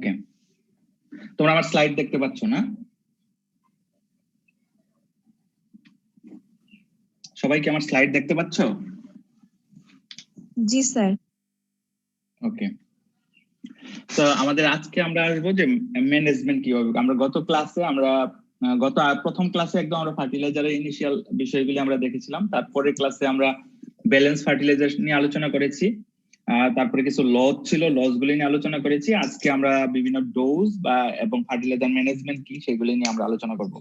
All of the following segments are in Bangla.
ওকে, তোমরা আমার স্লাইড দেখতে পাচ্ছ না? সবাই কি আমার স্লাইড দেখতে পাচ্ছ? জি স্যার। ওকে, তো আমাদের আজকে আমরা আসবো যে ম্যানেজমেন্ট কিভাবে। আমরা গত ক্লাসে প্রথম ক্লাসে একদম আমরা ফার্টিলাইজারের ইনিশিয়াল বিষয়গুলি আমরা দেখেছিলাম। তারপরে ক্লাসে আমরা ব্যালেন্স ফার্টিলাইজার নিয়ে আলোচনা করেছি, তারপরে কিছু লস ছিল, লস গুলি নিয়ে আলোচনা করেছি। আজকে আমরা বিভিন্ন ডোজ এবং ফার্টিলাইজার ম্যানেজমেন্ট কি সেগুলি নিয়ে আমরা আলোচনা করব।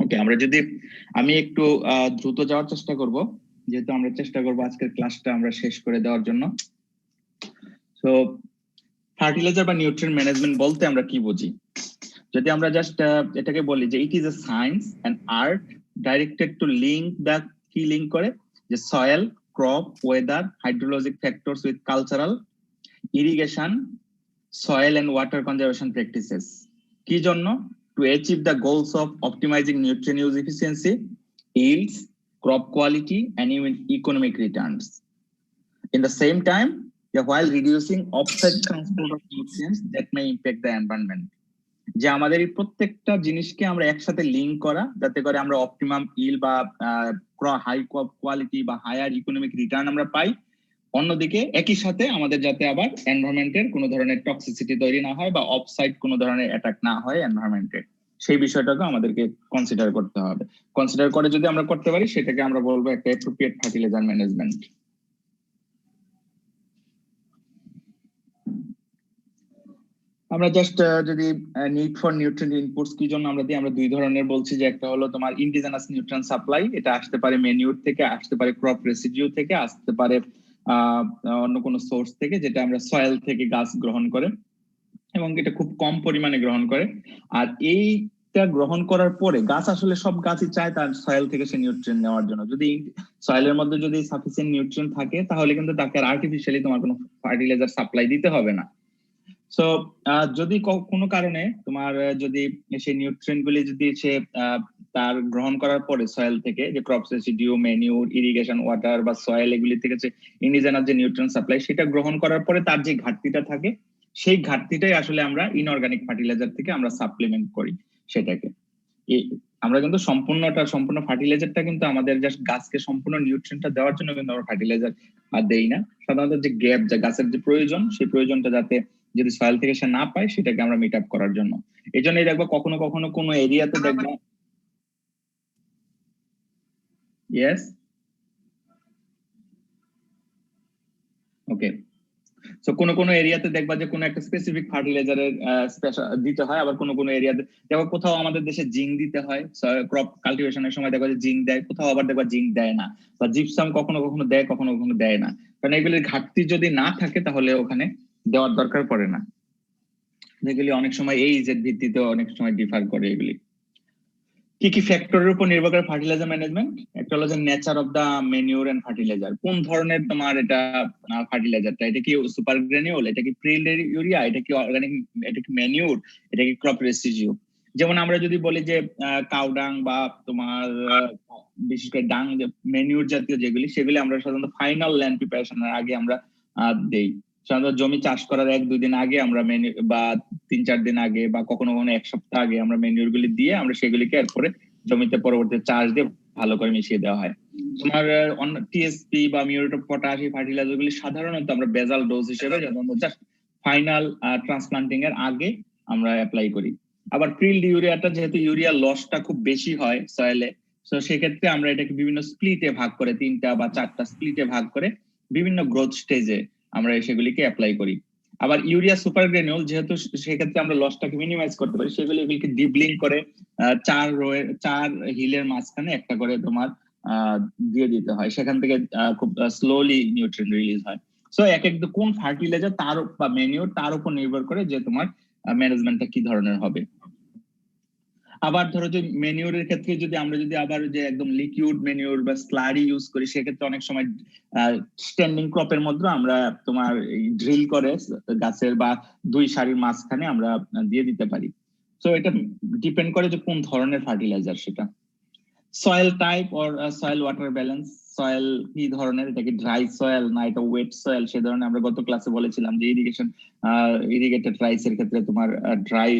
ওকে, আমি একটু দ্রুত যাওয়ার চেষ্টা করব, যেহেতু আমরা চেষ্টা করব আজকের ক্লাসটা আমরা শেষ করে দেওয়ার জন্য। তো ফার্টিলাইজার বা নিউট্রিয়েন্ট ম্যানেজমেন্ট বলতে আমরা কি বুঝি? যদি আমরা জাস্ট এটাকে বলি যে it is a science and art directed to link the, কি লিঙ্ক করে, যে soil, crop, weather, hydrologic factors with cultural, irrigation, soil and water conservation practices. কি জন্য? To achieve the goals of optimizing nutrient use efficiency, yields, crop quality and even economic returns. In the same time, while reducing offsite transport of nutrients that may impact the environment. যে আমাদের এই প্রত্যেকটা জিনিসকে আমরা একসাথে লিঙ্ক করা, যাতে করে আমরা অপটিমাম ইল বা হাই কোয়ালিটি বা হায়ার ইকোনমিক রিটার্ন আমরা পাই। অন্যদিকে একই সাথে আমাদের যাতে আবার এনভায়রনমেন্টের কোনো ধরনের টক্সিসিটি তৈরি না হয় বা অফসাইড কোনো ধরনের অ্যাটাক না হয় এনভায়রনমেন্টে, সেই বিষয়টাকে আমাদেরকে কনসিডার করতে হবে। কনসিডার করে যদি আমরা করতে পারি, সেটাকে আমরা বলবো একটা অ্যাপ্রোপ্রিয়েট ফার্টিলাইজার ম্যানেজমেন্ট। আমরা জাস্ট যদি নিড ফর নিউট্রিয়েন্ট ইনপুটস কি জন্য আমরা দিই, আমরা দুই ধরনের বলছি। যে একটা হলো তোমার ইন্ডিজেনাস নিউট্রিয়েন্ট সাপ্লাই, এটা আসতে পারে ম্যানিউর থেকে, আসতে পারে ক্রপ রেসিডিউ থেকে, আসতে পারে অন্য কোনো সোর্স থেকে, যেটা আমরা সয়েল থেকে গাছ গ্রহণ করে এবং এটা খুব কম পরিমাণে গ্রহণ করে। আর এইটা গ্রহণ করার পরে গাছ, আসলে সব গাছই চায় তার সয়েল থেকে সে নিউট্রিয়েন্ট নেওয়ার জন্য। যদি সয়েলের মধ্যে যদি সাফিসিয়েন্ট নিউট্রিয়েন্ট থাকে, তাহলে কিন্তু তাকে আর আর্টিফিশিয়ালি তোমার কোনো ফার্টিলাইজার সাপ্লাই দিতে হবে না। সো যদি কোনো কারণে তোমার যদি সেই নিউট্রিয়েন্ট গুলি যদি সে তার গ্রহণ করার পরে সয়েল থেকে, যে crop residue, manure, irrigation water বা সয়েল, এগুলি থেকে যে ইন্ডিজেনাস যে নিউট্রিয়েন্ট সাপ্লাই, সেটা গ্রহণ করার পরে তার যে ঘাটতিটা থাকে, সেই ঘাটতিটাই আসলে আমরা ইনঅর্গানিক ফার্টিলাইজার থেকে আমরা সাপ্লিমেন্ট করি সেটাকে। আমরা কিন্তু সম্পূর্ণ ফার্টিলাইজারটা কিন্তু আমাদের জাস্ট গাছকে সম্পূর্ণ নিউট্রিয়েন্টটা দেওয়ার জন্য কিন্তু আমরা ফার্টিলাইজার দেই না। সাধারণত যে গ্যাপ, যে গাছের যে প্রয়োজন, সেই প্রয়োজনটা যাতে যদি সয়েল থেকে সে না পায়, সেটাকে আমরা মিট আপ করার জন্য। এই জন্যই দেখবো কখনো কখনো কোনো এরিয়াতে দেখবো, ইয়েস, ওকে, সো কোনো এরিয়াতে দেখবা যে কোনো একটা স্পেসিফিক ফার্টিলাইজারের দিতে হয়, আবার কোনো এরিয়াতে দেখো কোথাও আমাদের দেশে জিঙ্ক দিতে হয়, ক্রপ কাল্টিভেশনের সময় দেখো যে জিঙ্ক দেয়, কোথাও আবার দেখবা জিঙ্ক দেয় না, বা জিপসাম কখনো কখনো দেয়, কখনো কখনো দেয় না। কারণ এগুলির ঘাটতি যদি না থাকে, তাহলে ওখানে দেওয়ার দরকার পড়ে না। এগুলি অনেক সময় এই যে ভিত্তিতে অনেক সময় ডিফার করে। এগুলি কি কি ফ্যাক্টরের উপর নির্ভর করে ফার্টিলাইজার ম্যানেজমেন্ট? একটা হলো যে nature of the manure and fertiliser, কোন ধরনের তোমার এটা ফার্টিলাইজারটা, এটা কি সুপার গ্রানিউল, এটা কি প্রিল ইউরিয়া, এটা কি অর্গানিক, এটা কি ম্যানিউর, এটা কি ক্রপ রেসিডিউ। যেমন আমরা যদি বলি যে কাউডাং বা তোমার বিশেষ করে ডাং, যে ম্যানিউর জাতীয় যেগুলি, সেগুলি আমরা সাধারণত ফাইনাল ল্যান্ড প্রিপারেশনের আগে আমরা দেই। সাধারণত জমি চাষ করার 1-2 দিন আগে আমরা বা 3-4 দিন আগে বা কখনো কখনো 1 সপ্তাহ আগে আমরা ম্যানিউর গুলি দিয়ে আমরা সেগুলিকে এরপরে জমিতে পরবর্তী চাষ দিয়ে ভালো করে মিশিয়ে দেওয়া হয়। তোমার টিএসপি বা মিউরেট অফ পটাশ, এই ফার্টিলাইজার গুলি সাধারণত আমরা বেজাল ডোজ হিসেবে জাস্ট ফাইনাল ট্রান্সপ্লান্টিং এর আগে আমরা অ্যাপ্লাই করি। আবার প্রিল্ড ইউরিয়াটা, যেহেতু ইউরিয়া লসটা খুব বেশি হয় সয়েলে, তো সেক্ষেত্রে আমরা এটাকে বিভিন্ন স্প্লিটে ভাগ করে, 3টা বা 4টা স্প্লিটে ভাগ করে বিভিন্ন গ্রোথ স্টেজে আমরা সেগুলিকে অ্যাপ্লাই করি। আবার ইউরিয়া সুপার গ্রানুল, যেহেতু সেক্ষেত্রে আমরা লসটাকে মিনিমাইজ করতে পারি, এগুলিকে ডিবলিং করে 4 হিলের মাঝখানে একটা করে তোমার দিয়ে দিতে হয়। সেখান থেকে খুব স্লোলি নিউট্রিয়েন্ট রিলিজ হয়। সো এক কোন ফার্টিলাইজার তার বা ম্যানিউর তার উপর নির্ভর করে যে তোমার ম্যানেজমেন্টটা কি ধরনের হবে। আবার ধরো যে ম্যানিউরের ক্ষেত্রে যদি আমরা আবার যে একদম লিকুইড ম্যানিউর বা স্লারি ইউজ করি, সেক্ষেত্রে অনেক সময় স্ট্যান্ডিং ক্রপের মধ্যে আমরা তোমার ড্রিল করে গাছের বা 2 সারির মাঝখানে আমরা দিয়ে দিতে পারি। সো এটা ডিপেন্ড করে যে কোন ধরনের ফার্টিলাইজার সেটা। Soil type or soil water balance, soil কি ধরনের, এটা কি ড্রাই সয়েল না এটা ওয়েট সয়েল, সে ধরনের আমরা গত ক্লাসে বলেছিলাম যে ইরিগেটেড রাইসের ক্ষেত্রে তোমার ড্রাই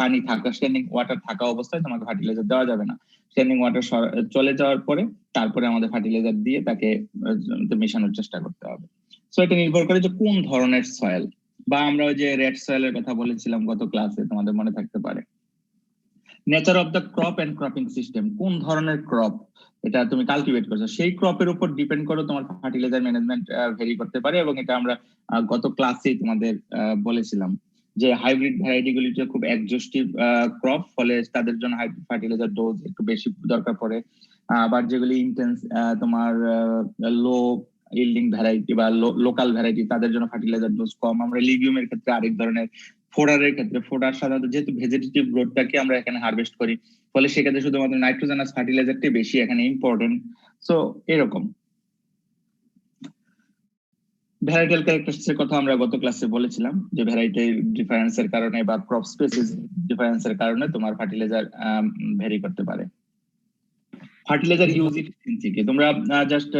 পানি থাকা, স্ট্যান্ডিং ওয়াটার থাকা অবস্থায় তোমাকে ফার্টিলাইজার দেওয়া যাবে না। স্ট্যান্ডিং ওয়াটার চলে যাওয়ার পরে তারপরে আমাদের ফার্টিলাইজার দিয়ে তাকে মেশানোর চেষ্টা করতে হবে। সো এটা নির্ভর করে যে কোন ধরনের সয়েল, বা আমরা ওই যে রেড সয়েলের কথা বলেছিলাম গত ক্লাসে, তোমাদের মনে থাকতে পারে। Nature of the crop and cropping system, কোন ধরনের ক্রপ এটা তুমি কালটিভেট করছো সেই ক্রপের উপর ডিপেন্ড করে তোমার ফার্টিলাইজার ম্যানেজমেন্ট ভেরি করতে পারে। এবং এটা আমরা গত ক্লাসে তোমাদের বলেছিলাম যে হাইব্রিড ভ্যারাইটি গুলি খুব এক্সস্টিভ ক্রপ, ফলে তাদের জন্য হাইব্রিড ফার্টিলাইজার ডোজ একটু বেশি দরকার পড়ে। আবার যেগুলি ইন্টেন্স তোমার লো ইল্ডিং ভ্যারাইটি বা লোকাল ভ্যারাইটি, তাদের জন্য ফার্টিলাইজার ডোজ কম। আমরা লিগিউমের ক্ষেত্রে আরেক ধরনের, ফোডারের ক্ষেত্রে, ফোডার সাধারণত যেহেতু ভেজিটেটিভ গ্রোথটাকে আমরা এখানে হারভেস্ট করি, ফলে সেক্ষেত্রে শুধুমাত্র নাইট্রোজেনাস ফার্টিলাইজারটাই বেশি এখানে ইম্পর্টেন্ট। সো এরকম ভ্যারাইটাল ক্যারেক্টারিস্টিক্সের কথা আমরা গত ক্লাসে বলেছিলাম যে ভ্যারাইটি ডিফারেন্সের কারণে বা ক্রপ স্পেসিস ডিফারেন্সের কারণে তোমার ফার্টিলাইজার ভ্যারি করতে পারে। ফার্টিলাইজার ইউজ এফিসিয়েন্সি কি তোমরা just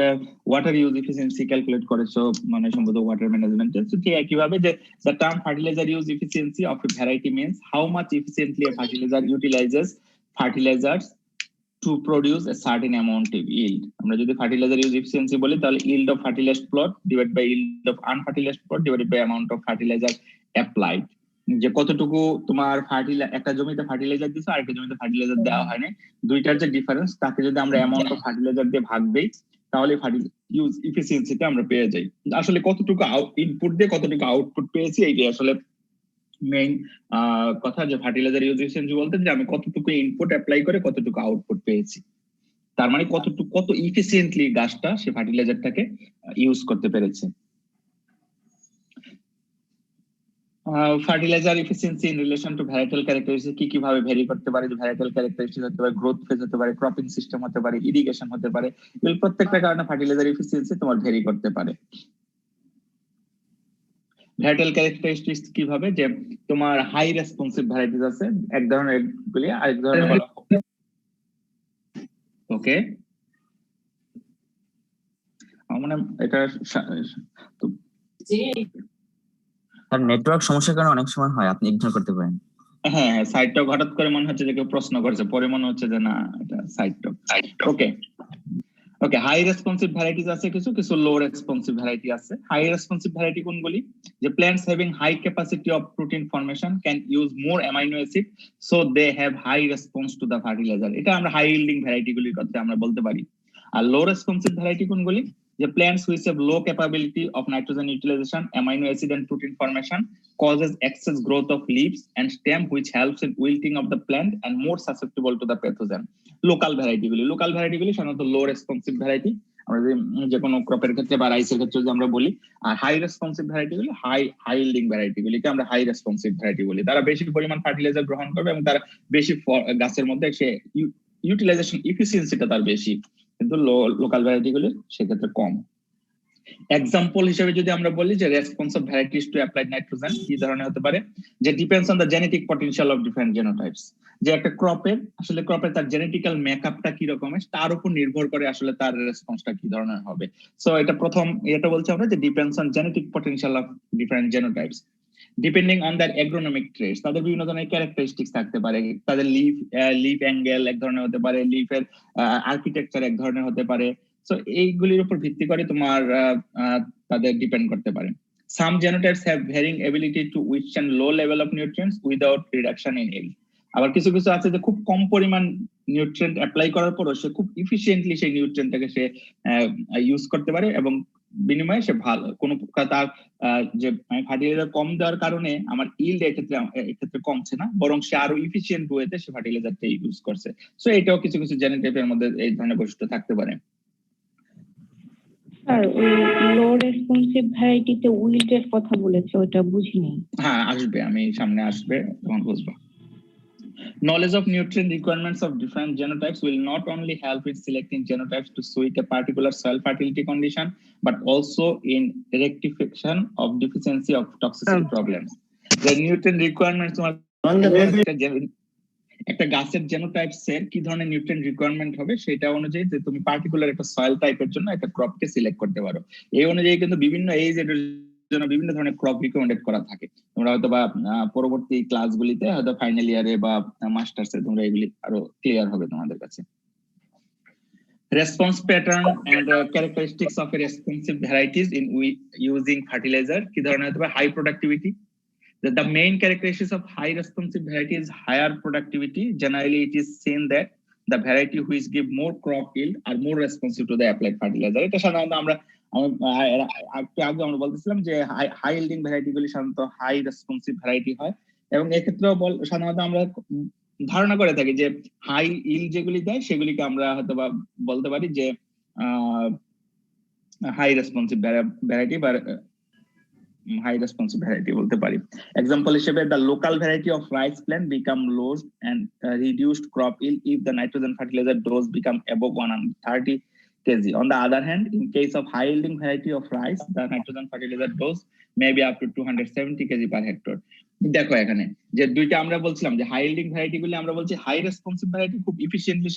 water use efficiency calculate করেছো মানে সম্ভবত ওয়াটার ম্যানেজমেন্ট, তো ঠিক একইভাবে যে the term fertilizer use efficiency of a variety means how much efficiently a fertilizer utilizes fertilizers to produce a certain amount of yield. আমরা যদি ফার্টিলাইজার ইউজ এফিসিয়েন্সি বলি তাহলে yield of fertilized plot divided by yield of unfertilized plot divided by amount of fertilizer applied, যে কতটুকু তোমার একটা জমিতে ফার্টিলাইজার দিছো আর একটা জমিতে ফার্টিলাইজার দেওয়া হয়নি, দুইটার যে ডিফারেন্স তাকে যদি আমরা অ্যামাউন্ট অফ ফার্টিলাইজার দিয়ে ভাগ দেই তাহলে ইউজ এফিসিয়েন্সিটা আমরা পেয়ে যাই। আসলে কতটুকু ইনপুট দিয়ে কতটুকু আউটপুট পেয়েছি এইটাই আসলে মেইন কথা, যে ফার্টিলাইজার ইউজ এফিসিয়েন্সি বলতে যে আমি কতটুকু ইনপুট অ্যাপ্লাই করে কতটুকু আউটপুট পেয়েছি, তার মানে কত ইফিসিয়েন্টলি গাছটা সে ফার্টিলাইজারটাকে ইউজ করতে পেরেছে। Fertiliser efficiency in relation to varietal characteristics কি কিভাবে ভ্যারি করতে পারে, যে ভ্যারাইটাল ক্যারেক্টারিস্টিক্স হতে পারে, গ্রোথ ফেজ হতে পারে, ক্রপিং সিস্টেম হতে পারে, ইরিগেশন হতে পারে, এর প্রত্যেকটা কারণে ফার্টিলাইজার এফিসিয়েন্সি তোমার ভ্যারি করতে পারে। ভ্যারাইটাল ক্যারেক্টারিস্টিক্স কিভাবে, যে তোমার হাই রেসপন্সিভ ভ্যারাইটিস আছে এক ধরনের, গুলি আরেক ধরনের হলো ওকে মানে এটা নেটওয়ার্ক সমস্যার কারণে অনেক সময় হয়, আপনি ইগনোর করতে পারেন। হ্যাঁ সাইটটা হঠাৎ করে মনে হচ্ছে যে কেউ প্রশ্ন করছে, পরে মনে হচ্ছে যে না এটা সাইটটা। Okay okay high responsive varieties আছে, কিছু কিছু লো রেসপন্সিভ ভ্যারাইটি আছে। হাই রেসপন্সিভ ভ্যারাইটি কোনগুলি, যে plants having high capacity of protein formation can use more amino acid so they have high response to the fertiliser, এটা আমরা হাই ইল্ডিং ভ্যারাইটি গুলির কথা আমরা বলতে পারি। আর লো রেসপন্সিভ ভ্যারাইটি কোনগুলি, the plants which have low capability of nitrogen utilization, amino acid and protein formation causes excess growth of leaves and stem, which helps in wilting of the plant and more susceptible to the pathogen. Local variety গুলি সাধারণত low responsive variety, আমরা যে কোনো ক্রপের ক্ষেত্রে বা রাইসের ক্ষেত্রে যদি আমরা বলি। আর হাই রেসপন্সিভ ভ্যারাইটি গুলি হাই ইল্ডিং ভ্যারাইটি গুলিকে আমরা হাই রেসপন্সিভ ভ্যারাইটি বলি। তারা বেশি পরিমাণ ফার্টিলাইজার গ্রহণ করবে এবং তারা বেশি গাছের মধ্যে সে ইউটিলাইজেশন এফিসিয়েন্সিটা তার বেশি, কিন্তু লোকাল ভ্যারাইটি গুলি সেক্ষেত্রে কম। এক্সাম্পল হিসেবে যদি আমরা বলি যে response of varieties to applied nitrogen কি ধরনের হতে পারে, যে depends on the genetic potential of different genotypes, যে একটা ক্রপের তার জেনেটিক্যাল মেকআপটা কি রকমের তার উপর নির্ভর করে আসলে তার রেসপন্সটা কি ধরনের হবে। সো এটা প্রথম এটা বলছি আমরা যে depends on genetic potential of different genotypes depending on their agronomic traits, তাদের বিভিন্ন ধরনের ক্যারেক্টারিস্টিক্স থাকতে পারে। তাদের লিফ অ্যাঙ্গেল এক ধরনের হতে পারে, লিফের আর্কিটেকচার এক ধরনের হতে পারে। সো এইগুলির উপর ভিত্তি করে তোমার তাদের ডিপেন্ড করতে পারে। Some genotypes have varying ability to withstand low level of nutrients without reduction in yield. আবার কিছু কিছু আছে যে খুব কম পরিমাণ নিউট্রিয়েন্ট অ্যাপ্লাই করার পরও সে খুব ইফিশিয়েন্টলি সেই নিউট্রিয়েন্টটাকে সে ইউজ করতে পারে এবং বিনিময়ে সে ভালো কোনো তার যে ফার্টিলাইজার কম দেওয়ার কারণে আমার ইল্ড এক্ষেত্রে কমছে না, বরং সে আরো ইফিশিয়েন্ট ওয়েতে সে ফার্টিলাইজারটা ইউজ করছে। সো এটাও কিছু কিছু জেনোটাইপের মধ্যে এই ধরনের বৈশিষ্ট্য থাকতে পারে। স্যার ওই লো রেসপন্সিভ ভ্যারাইটিতে উইল্টের কথা বলেছে, ওটা বুঝিনি। হ্যাঁ আসবে, আমি সামনে আসবে তখন বুঝবো। Knowledge of nutrient requirements of different genotypes will not only help in selecting genotypes to suit a particular soil fertility condition, but also in rectification of deficiency of toxicity problems. The nutrient requirements একটা গাছের জেনোটাইপস এর কি ধরনের নিউট্রিয়েন্ট রিকোয়ারমেন্ট হবে সেটা অনুযায়ী যে তুমি পার্টিকুলার একটা সয়েল টাইপের জন্য একটা ক্রপকে সিলেক্ট করতে পারো। এই অনুযায়ী কিন্তু বিভিন্ন এজ এর জন্য বিভিন্ন ধরনের ক্রপ রিকমেন্ডেড করা থাকে। তোমরা হয়তো বা পরবর্তী ক্লাসগুলিতে হয়তো ফাইনাল ইয়ারে বা মাস্টার্সে তোমরা এগুলি আরো ক্লিয়ার হবে তোমাদের কাছে। Response pattern and characteristics of a responsive varieties in using fertilizer কি ধরনের হতে পারে? high productivity. The main characteristics of high responsive variety is higher productivity. Generally it is seen that the variety which give more crop yield are more responsive to the applied fertilizer. এটা সাধারণত আমরা আগে আমরা বলতেছিলাম যে হাই ইল্ডিং ভ্যারাইটি গুলি সাধারণত হাই রেসপন্সিভ ভ্যারাইটি হয়, এবং এক্ষেত্রেও সাধারণত আমরা ধারণা করে থাকি যে হাই ইল্ড যেগুলি দেয় সেগুলিকে আমরা হয়তো বা বলতে পারি যে হাই রেসপন্সিভ ভ্যারাইটি বা হাই রেসপন্সিভ ভ্যারাইটি বলতে পারি। এক্সাম্পল হিসেবে the local variety of rice plant become lost and reduced crop yield if the nitrogen fertilizer dose become above 130 kg. On the other hand, in case of high yielding variety of rice, the nitrogen fertilizer dose may be up to 270 kg per hectare. দেখো এখানে যে দুইটা আমরা বলছিলাম যে হাই ইল্ডিং ভ্যারাইটি গুলি আমরা বলছি হাই রেসপন্সিভ ভ্যারাইটি খুব ইফিশিয়েন্টলি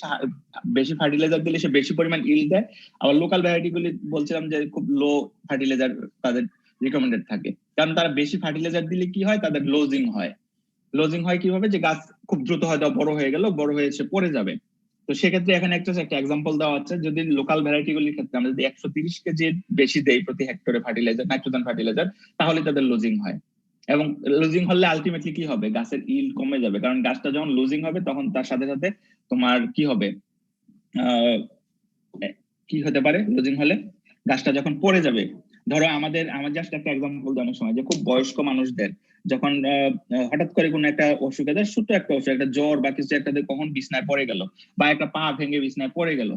বেশি ফার্টিলাইজার দিলে সে বেশি পরিমাণ ইল্ড দেয়, আবার লোকাল ভ্যারাইটি গুলি বলছিলাম যে খুব লো ফার্টিলাইজার তাদের রিকমেন্ডেড থাকে, কারণ তারা বেশি ফার্টিলাইজার দিলে কি হয় তাদের লোজিং হয়। লোজিং হয় কিভাবে? যে গাছ খুব দ্রুত হয়তো বড় হয়ে গেল, বড় হয়ে এসে পড়ে যাবে। তো সেক্ষেত্রে এখানে একটা এক্সাম্পল দেওয়া হচ্ছে, যদি লোকাল ভ্যারাইটি গুলির ক্ষেত্রে আমরা যদি 130 কেজি বেশি দেই প্রতি হেক্টরে ফার্টিলাইজার, নাইট্রোজেন ফার্টিলাইজার, তাহলে তাদের লুজিং হয়। এবং লুজিং হলে আলটিমেটলি কি হবে? গাছের ইল্ড কমে যাবে, কারণ গাছটা যখন লুজিং হবে তখন তার সাথে সাথে তোমার কি হবে, কি হতে পারে লুজিং হলে? গাছটা যখন পড়ে যাবে, ধরো আমার জাস্ট একটা এক্সাম্পল দেওয়ার সময় যে খুব বয়স্ক মানুষদের যখন হঠাৎ করে কোনো একটা অসুখ এদের, ছোট একটা অসুখ, একটা জ্বর বা কিছু একটা কখন বিছনায় পড়ে গেল বা একটা পা ভেঙে বিছনায় পড়ে গেল,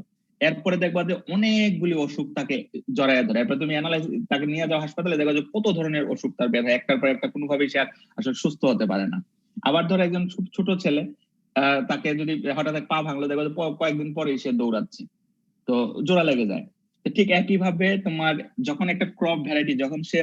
এরপরে দেখবা যে অনেকগুলি অসুখ তাকে জড়ায় ধরে। এরপর তুমি অ্যানালাইজ তাকে নিয়ে যাও হাসপাতালে, দেখবা যে কত ধরনের অসুখ তার ব্যথা, একটার পর একটা, কোনোভাবেই সে আসলে সুস্থ হতে পারে না। আবার ধরো একজন ছোট ছেলে, তাকে যদি হঠাৎ পা ভাঙলো, দেখবা যে কয়েকদিন পরে সে দৌড়াচ্ছে, তো জোড়া লেগে যায়। ঠিক একইভাবে তোমার যখন একটা ক্রপ ভ্যারাইটি যখন সে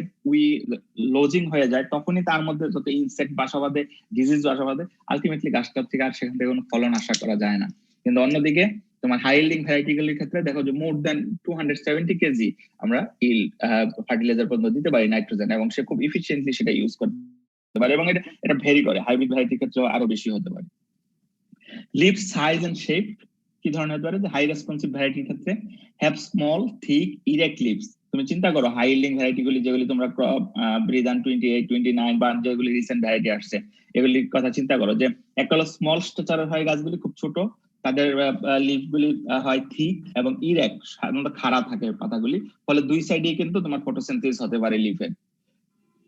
লোজিং হয়ে যায়, তখনই তার মধ্যে যত ইনসেক্ট বাসা বাঁধে, ডিজিজ বাসা বাঁধে, আলটিমেটলি গাছটার থেকে আর সেখান থেকে কোনো ফলন আশা করা যায় না। কিন্তু অন্যদিকে তোমার হাই ইল্ডিং ভ্যারাইটি গুলির ক্ষেত্রে দেখো যে মোর দ্যান 270 কেজি আমরা ফার্টিলাইজার পর্যন্ত দিতে পারি নাইট্রোজেন, এবং সে খুব ইফিশিয়েন্টলি সেটা ইউজ করতে পারে, এবং এটা ভেরি করে হাইব্রিড ভ্যারাইটির ক্ষেত্রে আরো বেশি হতে পারে। লিভ সাইজ এন্ড শেপ কি ধরনের হতে পারে? হাই রেসপন্সিভ ভ্যারাইটির ক্ষেত্রে have small thick erect leaves. তুমি চিন্তা করো হাই ইল্ডিং ভ্যারাইটি গুলি যেগুলি তোমরা ব্রিদান 28, 29 বা যেগুলি রিসেন্ট ভ্যারাইটি আসছে, এগুলির কথা চিন্তা করো যে একটা হলো স্মল স্ট্রাকচারের হয় গাছগুলি, খুব ছোট, তাদের লিভ গুলি হয় থিক এবং ইরেক্ট, সাধারণত খাড়া থাকে পাতাগুলি, ফলে দুই সাইডে কিন্তু তোমার ফটোসিনথেসিস হতে পারে লিফের।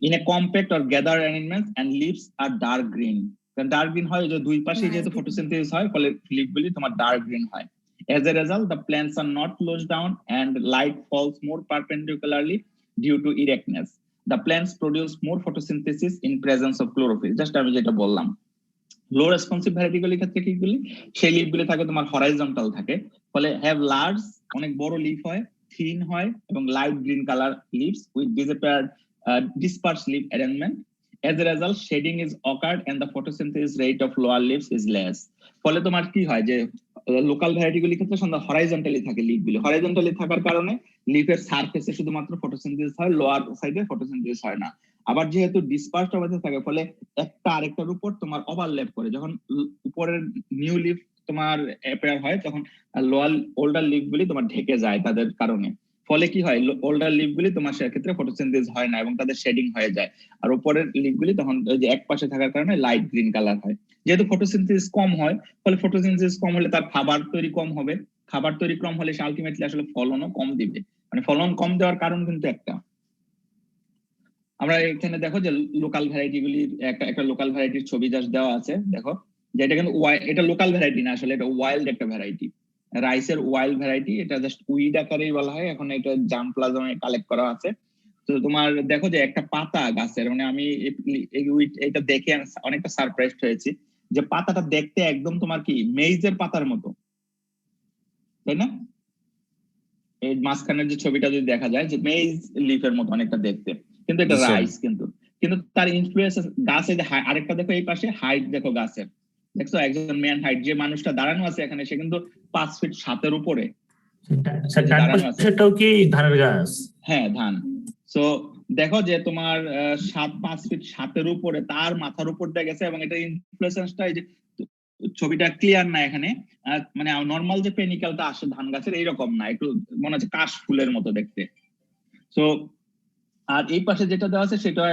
In a compact or gather arrangement and leaves are dark green. Dark green হয় যে দুই পাশে যেহেতু ফটোসিনথেসিস হয়, ফলে লিফগুলি তোমার ডার্ক গ্রিন হয়। As a result, the plants are not closed down and light falls more perpendicularly due to erectness. The plants produce more photosynthesis in presence of chlorophyll. Just আমি যেটা বললাম, লো রেসপন্সিভ ভ্যারাইটি গুলির ক্ষেত্রে কি গুলি, সেই লিফগুলি থাকে তোমার হরাইজন্টাল থাকে, ফলে হ্যাভ লার্জ, অনেক বড় লিফ হয়, থিন হয় এবং light green colour lives with dispersed leaf arrangement. As a result, shading is occurred and the photosynthesis rate of lower leaves is less. ফলে তোমার কি হয় যে লোকাল ভ্যারাইটি গুলির ক্ষেত্রে সন্ধ্যা হরাইজন্টালি থাকে লিফগুলি, হরাইজন্টালি থাকার কারণে লিফের সারফেসে শুধুমাত্র ফটোসিনথেসিস হয়, লোয়ার সাইডে ফটোসিনথেসিস হয় না। আবার যেহেতু ডিসপার্সড অবস্থায় থাকে, ফলে একটা আরেকটার উপর তোমার ওভারল্যাপ করে, যখন উপরের নিউ লিফ তোমার অ্যাপিয়ার হয় তখন লোয়ার ওল্ডার লিফগুলি তোমার ঢেকে যায় তাদের কারণে, ফলে কি হয় ওল্ডার লিফগুলি তোমার সেক্ষেত্রে ফটোসিনথেসিস হয় না এবং তাদের শেডিং হয়ে যায়, আর উপরের লিফগুলি তখন ওই যে এক পাশে থাকার কারণে লাইট গ্রিন কালার হয়। যেহেতু ফটোসিনথেসিস কম হয়, ফলে ফটোসিনথেসিস কম হলে তার খাবার তৈরি কম হবে, খাবার তৈরি কম হলে সে আলটিমেটলি আসলে ফলনও কম দিবে। মানে ফলন কম দেওয়ার কারণ কিন্তু একটা, আমরা এখানে দেখো যে লোকাল ভ্যারাইটি গুলির একটা লোকাল ভ্যারাইটির ছবি জাস্ট দেওয়া আছে, দেখো যে এটা কিন্তু এটা লোকাল ভ্যারাইটি না, আসলে এটা ওয়াইল্ড একটা ভ্যারাইটি, রাইসের ওয়াইল্ড ভ্যারাইটি। এটা জাস্ট উইড আকারেই বলা হয়, এখন এটা জাম প্লাজমে কালেক্ট করা আছে। তো তোমার দেখো যে একটা পাতা গাছের, মানে আমি এটা দেখে অনেকটা সারপ্রাইজড হয়েছি যে পাতাটা দেখতে একদম তোমার কি মেইজের পাতার মতো, তাই না? এই মাঝখানের যে ছবিটা যদি দেখা যায় যে মেইজ লিফের মতো অনেকটা দেখতে, কিন্তু এটা রাইস। কিন্তু তার ইনফ্লুয়েন্স গাছে, আরেকটা দেখো এই পাশে হাইট দেখো গাছের, দেখছো একজন ম্যান হাইট যে মানুষটা দাঁড়ানো আছে এখানে সে কিন্তু 5 ফিট 7 উপরে ডান পাশেরটাও কি ধানের গাছ? হ্যাঁ ধান। সো দেখো যে তোমার 5 ফিট 7 উপরে তার মাথার উপর দিয়ে গেছে এবং এটা ইনফ্লুয়েন্সটা এই যে ছবিটা ক্লিয়ার না এখানে, মানে নর্মাল যে পেনিকালটা আসে ধান গাছের এইরকম না, একটু মনে হচ্ছে কাশ ফুলের মতো দেখতে। সো আর এই পাশে যেটা দেওয়া আছে সেটা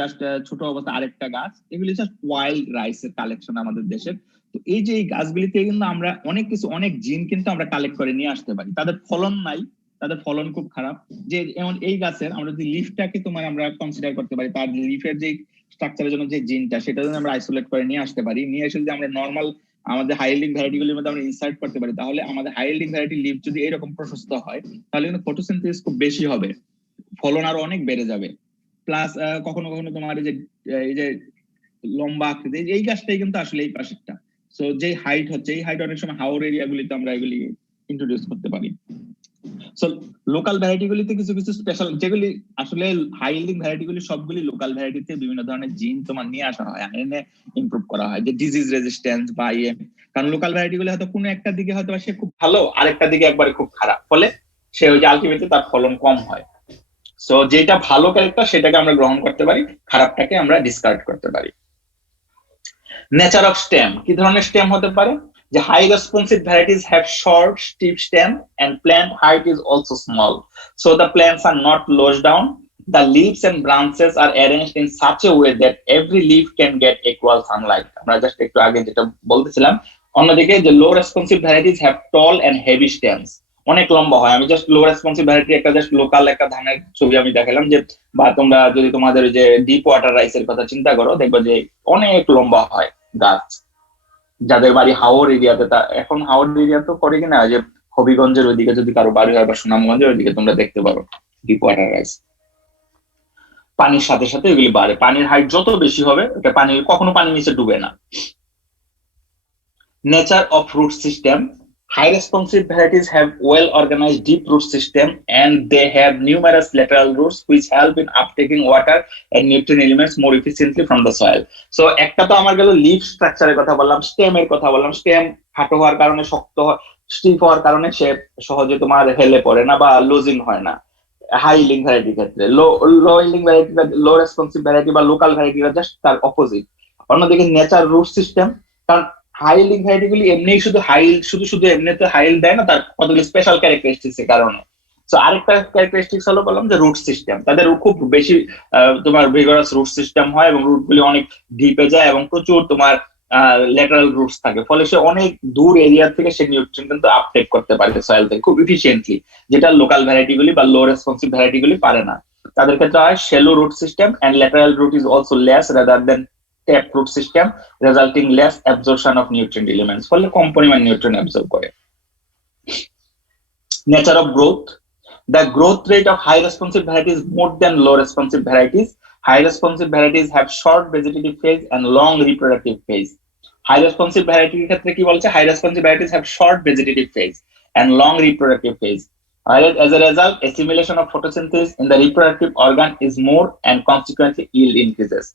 জাস্ট ছোট অবস্থা আরেকটা গাছ, এগুলি জাস্ট ওয়াইল্ড রাইসের কালেকশন আমাদের দেশের। তো এই যে এই গাছগুলিতে কিন্তু আমরা অনেক কিছু অনেক জিন কিন্তু আমরা কালেক্ট করে নিয়ে আসতে পারি, তাদের ফলন নাই, তাদের ফলন খুব খারাপ। যে এমন এই গাছের আমরা যদি লিফটাকে তোমার আমরা কনসিডার করতে পারি, তার লিফের যে স্ট্রাকচারের জন্য যে জিনটা সেটা যদি আমরা আইসোলেট করে নিয়ে আসতে পারি, নিয়ে এসে যদি আমরা নর্মাল আমাদের হাই ইল্ডিং ভ্যারাইটিগুলির মধ্যে আমরা ইনসার্ট করতে পারি, তাহলে আমাদের হাই ইল্ডিং ভ্যারাইটি লিফ যদি এরকম প্রশস্ত হয় তাহলে কিন্তু ফটোসিনথেসিস খুব বেশি হবে, ফলন আরো অনেক বেড়ে যাবে। প্লাস কখনো কখনো তোমার এই যে লম্বা আকৃতি এই গাছটাই কিন্তু আসলে এই পাশেরটা। সো যে হাইট হচ্ছে এই হাইট অনেক সময় হাওর এরিয়াগুলিতে আমরা এগুলি ইন্ট্রোডিউস করতে পারি। সো লোকাল ভ্যারাইটি গুলিতে কিছু কিছু স্পেশাল যেগুলি আসলে হাই ইল্ডিং ভ্যারাইটি গুলি সবগুলি লোকাল ভ্যারাইটিতে বিভিন্ন ধরনের জিন তোমার নিয়ে আসা হয়, এনে ইমপ্রুভ করা হয়, যে ডিজিজ রেজিস্ট্যান্স বা কারণ লোকাল ভ্যারাইটি গুলি হয়তো কোনো একটা দিকে হয়তো সে খুব ভালো আরেকটা দিকে একবারে খুব খারাপ, ফলে সে ওই যে আলটিমেটলি তার ফলন কম হয়। সো যেটা ভালো ক্যারেক্টার সেটাকে আমরা গ্রহণ করতে পারি, খারাপটাকে আমরা ডিসকার্ড করতে পারি। নেচার অফ স্টেম, কি ধরনের স্টেম হতে পারে? যে high responsive varieties have short stiff stem and plant height is also small, so the plants are not lodged down. The leaves and branches are arranged in such a way that every leaf can get equal sunlight. আমরা জাস্ট একটু আগে যেটা বলতেছিলাম। অন্যদিকে যে low responsive varieties have tall and heavy stems, অনেক লম্বা হয়। আমি জাস্ট লো রেসপন্সিভ ভ্যারাইটি একটা জাস্ট লোকাল একটা ধানের ছবি আমি দেখালাম, যে বা তোমরা যদি তোমাদের যে ডিপ ওয়াটার রাইসের কথা চিন্তা করো দেখবে যে অনেক লম্বা হয় গাছ, যাদের বাড়ি হাওর এরিয়াতে। তা এখন হাওর এরিয়া তো করে কিনা যে হবিগঞ্জের ওইদিকে যদি কারো বাড়ি হয় বা সুনামগঞ্জের ওইদিকে তোমরা দেখতে পারো ডিপ ওয়াটার রাইস। পানির সাথে সাথে এগুলি বাড়ে, পানির হাইট যত বেশি হবে এটা কখনো পানির নিচে ডুবে না। Nature of root system, high responsive varieties have well organized deep root system and they have numerous lateral roots which help in uptaking water and nutrient elements more efficiently from the soil. So একটা তো আমার গেল লিফ স্ট্রাকচারের কথা বললাম, স্টেমের কথা বললাম। স্টেম খাটো হওয়ার কারণে শক্ত স্টিফ হওয়ার কারণে সে সহজে তোমার হেলে পড়ে না বা লুজিং হয় না। হাই ইল্ডিং ভ্যারাইটির ক্ষেত্রে লো ইল্ডিং ভ্যারাইটি বা লো রেসপন্সিভ ভ্যারাইটি বা লোকাল ভ্যারাইটিরা জাস্ট তার অপোজিট। অন্যদিকে নেচার রুট সিস্টেম, কারণ হাই ইল্ডিং ভ্যারাইটি গুলি এমনি শুধু এমনিতে হাইল দেয় না, তার কতগুলি স্পেশাল ক্যারেক্টারিস্টিক্স এর কারণে। সো আরেকটা ক্যারেক্টারিস্টিক্স হলো বললাম যে রুট সিস্টেম, তাদের খুব বেশি তোমার ভিগারাস রুট সিস্টেম হয় এবং রুট গুলি অনেক ডিপে যায় এবং প্রচুর তোমার ল্যাটারাল রুটস থাকে, ফলে সে অনেক দূর এরিয়া থেকে সে নিউট্রিয়েন্ট কিন্তু আপটেক করতে পারে সয়েল থেকে খুব এফিশিয়েন্টলি, যেটা লোকাল ভ্যারাইটি গুলি বা লো রেসপন্সিভ ভ্যারাইটি গুলি পারে না। তাদের ক্ষেত্রে হয় shallow root system and lateral root is also less rather than tap root system, resulting less absorption of nutrient elements, ফলে কম পরিমাণ নিউট্রিয়েন্ট অ্যাবজর্ব করে। Nature of growth, the growth rate of high responsive varieties is more than low responsive varieties. High responsive varieties have short vegetative phase and long reproductive phase. High responsive varieties ক্ষেত্রে কি বলছে? High responsive varieties have short vegetative phase and long reproductive phase. As a result, assimilation of photosynthesis in the reproductive organ is more and consequently yield increases.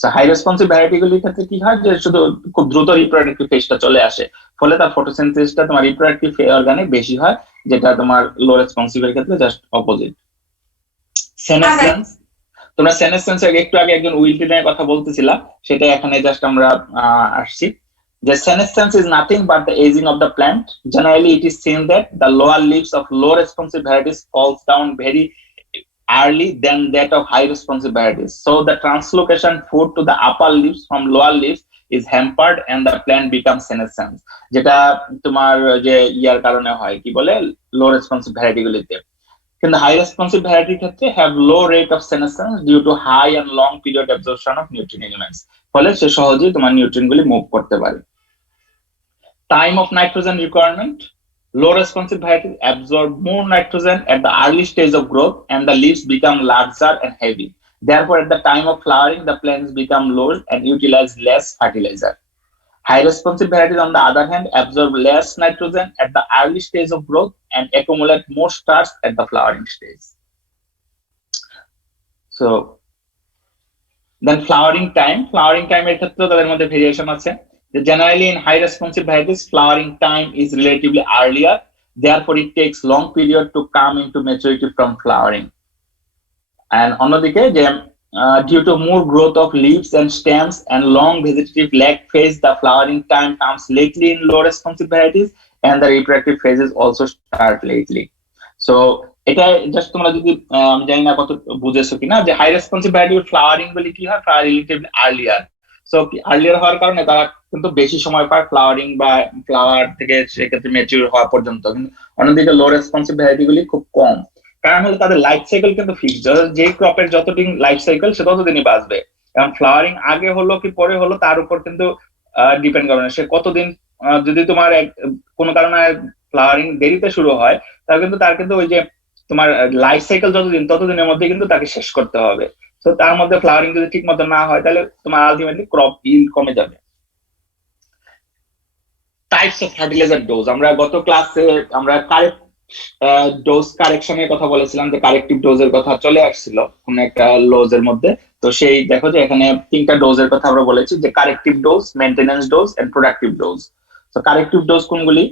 So high responsive variety গুলির ক্ষেত্রে কি হয় যে শুধু খুব দ্রুত রিপ্রোডাক্টিভ ফেজটা চলে আসে, ফলে তার ফটোসিনথেসিসটা তোমার রিপ্রোডাক্টিভ অর্গানে বেশি হয়, যেটা তোমার লো রেসপন্সিভ এর ক্ষেত্রে জাস্ট অপোজিট। সেনেসেন্স, তোমরা সেনেসেন্স একটু আগে একজন উইল্টিনের কথা বলতেছিলাম, সেটা এখানে জাস্ট আমরা আসছি যে senescence is nothing but the aging of the plant. Generally it is seen that the lower leaves of low responsive varieties falls down very early than that of high responsive varieties, so the translocation food to the upper leaves from lower leaves is hampered and the plant becomes senescent, যেটা তোমার যে ইয়ার কারণে হয় কি বলে লো রেসপন্সিভ ভ্যারাইটি গুলিতে। কিন্তু হাই রেসপন্সিভ ভ্যারাইটির ক্ষেত্রে have low rate of senescence due to high and long period absorption of nutrient elements, ফলে সে সহজেই তোমার নিউট্রিয়েন্ট গুলি মুভ করতে পারে। Time of nitrogen requirement, low responsive varieties absorb more nitrogen at the early stage of growth and the leaves become larger and heavy. Therefore, at the time of flowering, the plants become low and utilize less fertilizer. High responsive varieties, on the other hand, absorb less nitrogen at the early stage of growth and accumulate more starch at the flowering stage. So, then flowering time এর ক্ষেত্রে তাদের মধ্যে ভেরিয়েশন আছে। Generally in high responsive varieties, flowering time is relatively earlier. Therefore, it takes long period to come into maturity from flowering. And অন্যদিকে যে due to more growth of leaves and stems and long vegetative lag phase, the flowering time comes lately in low responsive varieties, and the reproductive phases also start lately. So এটা জাস্ট তোমরা যদি আমি জানি না কত বুঝেছো কিনা, যে হাই রেসপন্সিভ ভ্যারাইটির ফ্লাওয়ারিং বলে কি হয়, রিলেটিভলি আর্লিয়ার। সো আর্লিয়ার হওয়ার কারণে তারা কিন্তু বেশি সময় পায় ফ্লাওয়ারিং বা ফ্লাওয়ার থেকে সেক্ষেত্রে ম্যাচিউর হওয়া পর্যন্ত। কিন্তু অন্যদিকে লো রেসপন্সিভ ভ্যারাইটি গুলি খুব কম, কারণ হলো তাদের লাইফ সাইকেল কিন্তু ফিক্সড। যে ক্রপের যতদিন লাইফ সাইকেল সে ততদিনই বাঁচবে, এবং ফ্লাওয়ারিং আগে হলো কি পরে হলো তার উপর কিন্তু ডিপেন্ড করে না সে কতদিন। যদি তোমার কোনো কারণে ফ্লাওয়ারিং দেরিতে শুরু হয়, তাহলে কিন্তু তার কিন্তু ওই যে তোমার লাইফ সাইকেল যতদিন ততদিনের মধ্যে কিন্তু তাকে শেষ করতে হবে। তো তার মধ্যে ফ্লাওয়ারিং যদি ঠিক মতো না হয়, তাহলে তোমার আলটিমেটলি ক্রপ ইল্ড কমে যাবে। টাইপস অফ ফার্টিলাইজার ডোজ, আমরা গত ক্লাসে আমরা কারেক্ট ডোজ কারেকশনের কথা বলেছিলাম, যে কারেক্টিভ ডোজের কথা চলে আসছিল কোন একটা লজের মধ্যে। তো সেই দেখো যে এখানে 3টা ডোজের কথা আমরা বলেছি, যে corrective dose, maintenance dose and productive dose. তো কারেক্টিভ ডোজ কোনগুলি?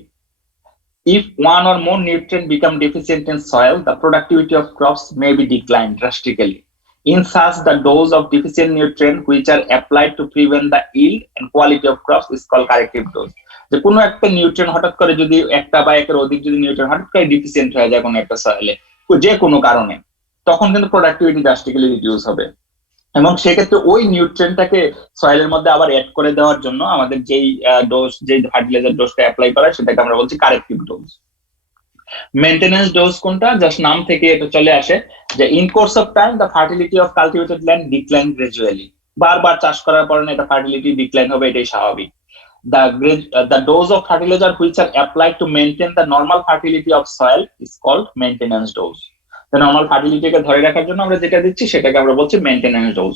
If one or more nutrients become deficient in soil, the productivity of crops may be declined drastically. In such, the dose of deficient nutrients which are applied to prevent the yield and quality of crops is called corrective dose. যে কোনো একটা নিউট্রিয়েন্ট হঠাৎ করে যদি একটা বা একের অধিক যদি নিউট্রিয়েন্ট হঠাৎ করে ডিফিসিয়েন্ট হয়ে যায় কোনো একটা সয়েলে যে কোনো কারণে, তখন কিন্তু প্রোডাক্টিভিটি ড্রাস্টিক্যালি রিডিউস হবে। এবং সেক্ষেত্রে ওই নিউট্রিয়েন্টটাকে সয়েলের মধ্যে আবার অ্যাড করে দেওয়ার জন্য আমাদের যেই ডোজ, যেই ফার্টিলাইজার ডোজটা অ্যাপ্লাই করা, সেটাকে আমরা বলছি কারেক্টিভ ডোজ। মেইনটেনেন্স ডোজ কোনটা? জাস্ট নাম থেকে এটা চলে আসে যে in course of time the fertility of কালটিভেটেড land decline gradually. বারবার চাষ করার পরে এটা ফার্টিলিটি ডিক্লাইন হবে, এটাই স্বাভাবিক। The dose of fertilizer which are applied to maintain the normal fertility of soil is called maintenance dose. The normal fertility কে ধরে রাখার জন্য আমরা যেটা দিচ্ছি সেটাকে আমরা বলছি মেইনটেনেন্স ডোজ।